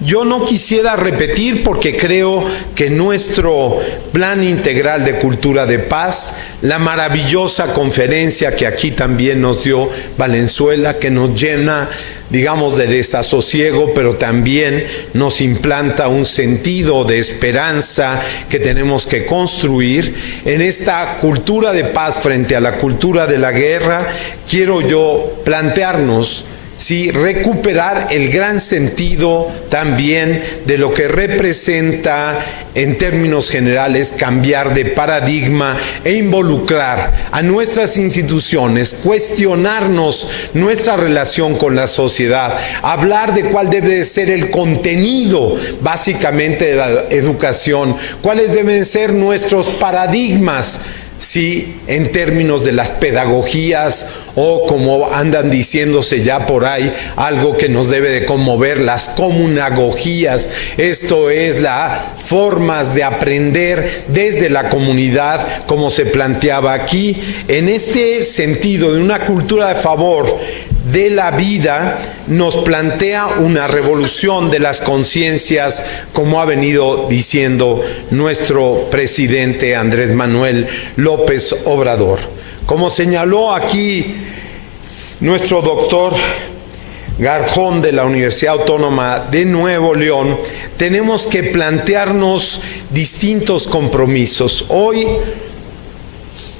Yo no quisiera repetir porque creo que nuestro plan integral de cultura de paz, la maravillosa conferencia que aquí también nos dio Valenzuela, que nos llena, digamos, de desasosiego, pero también nos implanta un sentido de esperanza que tenemos que construir. En esta cultura de paz frente a la cultura de la guerra, quiero yo plantearnos Sí, recuperar el gran sentido también de lo que representa en términos generales cambiar de paradigma e involucrar a nuestras instituciones, cuestionarnos nuestra relación con la sociedad, hablar de cuál debe ser el contenido básicamente de la educación, cuáles deben ser nuestros paradigmas, sí, en términos de las pedagogías o, como andan diciéndose ya por ahí, algo que nos debe de conmover, las comunagogías. Esto es las formas de aprender desde la comunidad, como se planteaba aquí, en este sentido de una cultura de favor de la vida. Nos plantea una revolución de las conciencias, como ha venido diciendo nuestro presidente Andrés Manuel López Obrador. Como señaló aquí nuestro doctor Garjón de la Universidad Autónoma de Nuevo León, tenemos que plantearnos distintos compromisos. Hoy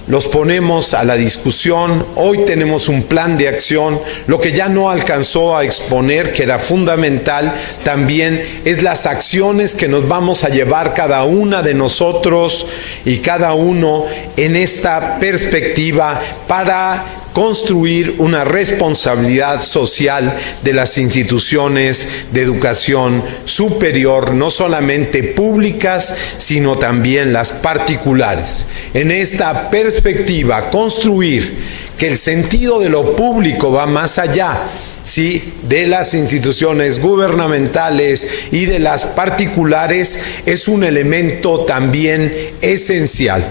los ponemos a la discusión, hoy tenemos un plan de acción. Lo que ya no alcanzó a exponer, que era fundamental también, es las acciones que nos vamos a llevar cada una de nosotros y cada uno en esta perspectiva para construir una responsabilidad social de las instituciones de educación superior, no solamente públicas, sino también las particulares. En esta perspectiva, construir que el sentido de lo público va más allá, ¿sí?, de las instituciones gubernamentales y de las particulares, es un elemento también esencial.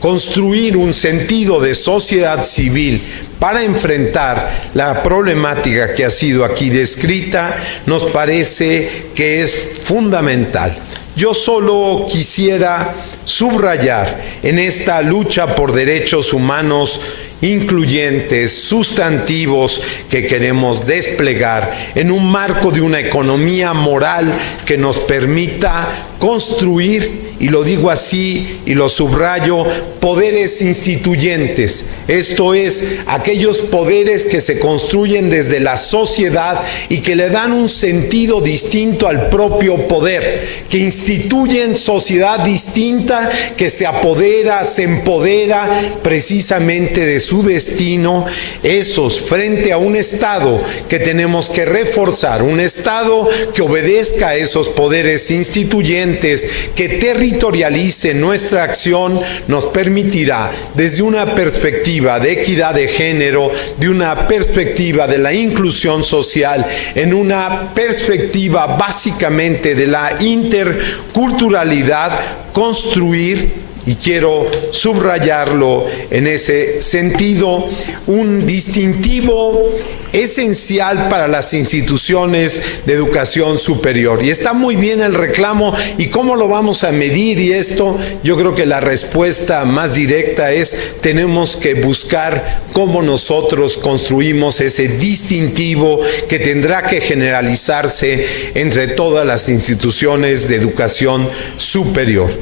Construir un sentido de sociedad civil para enfrentar la problemática que ha sido aquí descrita nos parece que es fundamental. Yo solo quisiera subrayar en esta lucha por derechos humanos incluyentes, sustantivos, que queremos desplegar en un marco de una economía moral que nos permita construir, y lo digo así y lo subrayo, poderes instituyentes. Esto es, aquellos poderes que se construyen desde la sociedad y que le dan un sentido distinto al propio poder, que instituyen sociedad distinta, que se apodera, se empodera precisamente de su destino. Esos, frente a un Estado que tenemos que reforzar, un Estado que obedezca a esos poderes instituyentes, que territorialice nuestra acción, nos permitirá, desde una perspectiva de equidad de género, de una perspectiva de la inclusión social, en una perspectiva básicamente de la interculturalidad, construir, y quiero subrayarlo en ese sentido, un distintivo esencial para las instituciones de educación superior. Y está muy bien el reclamo, ¿y cómo lo vamos a medir? Y esto, yo creo que la respuesta más directa es: tenemos que buscar cómo nosotros construimos ese distintivo que tendrá que generalizarse entre todas las instituciones de educación superior.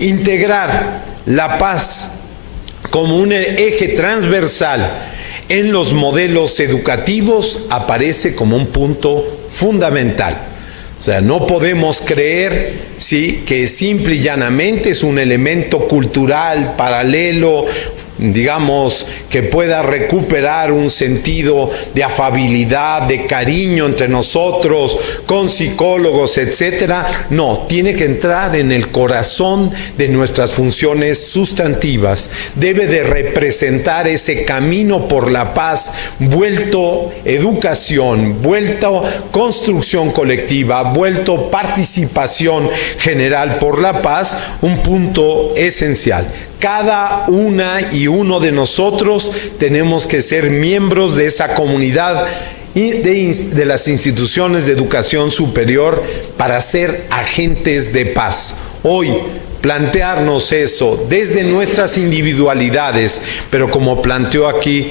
Integrar la paz como un eje transversal en los modelos educativos aparece como un punto fundamental. O sea, no podemos creer, sí, que simple y llanamente es un elemento cultural paralelo, digamos, que pueda recuperar un sentido de afabilidad, de cariño entre nosotros, con psicólogos, etcétera. No, tiene que entrar en el corazón de nuestras funciones sustantivas. Debe de representar ese camino por la paz, vuelto educación, vuelto construcción colectiva, vuelto participación general por la paz, un punto esencial. Cada una y uno de nosotros tenemos que ser miembros de esa comunidad y de las instituciones de educación superior para ser agentes de paz. Hoy, plantearnos eso desde nuestras individualidades, pero como planteó aquí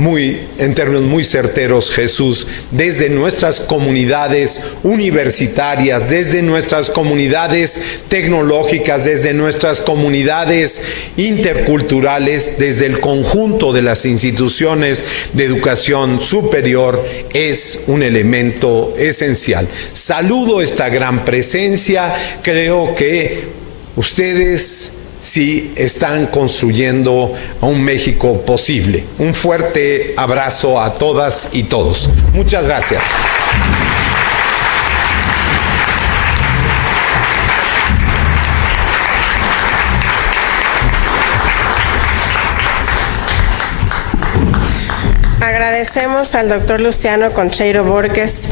en términos muy certeros, Jesús, desde nuestras comunidades universitarias, desde nuestras comunidades tecnológicas, desde nuestras comunidades interculturales, desde el conjunto de las instituciones de educación superior, es un elemento esencial. Saludo esta gran presencia. Creo que ustedes sí están construyendo a un México posible. Un fuerte abrazo a todas y todos. Muchas gracias. Agradecemos al doctor Luciano Concheiro Borges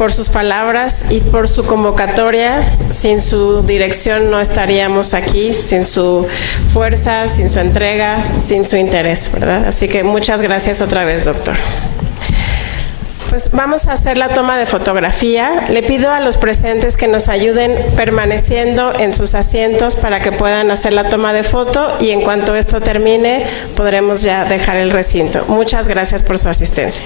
por sus palabras y por su convocatoria. Sin su dirección no estaríamos aquí, sin su fuerza, sin su entrega, sin su interés, ¿verdad? Así que muchas gracias otra vez, doctor. Pues vamos a hacer la toma de fotografía. Le pido a los presentes que nos ayuden permaneciendo en sus asientos para que puedan hacer la toma de foto, y en cuanto esto termine podremos ya dejar el recinto. Muchas gracias por su asistencia.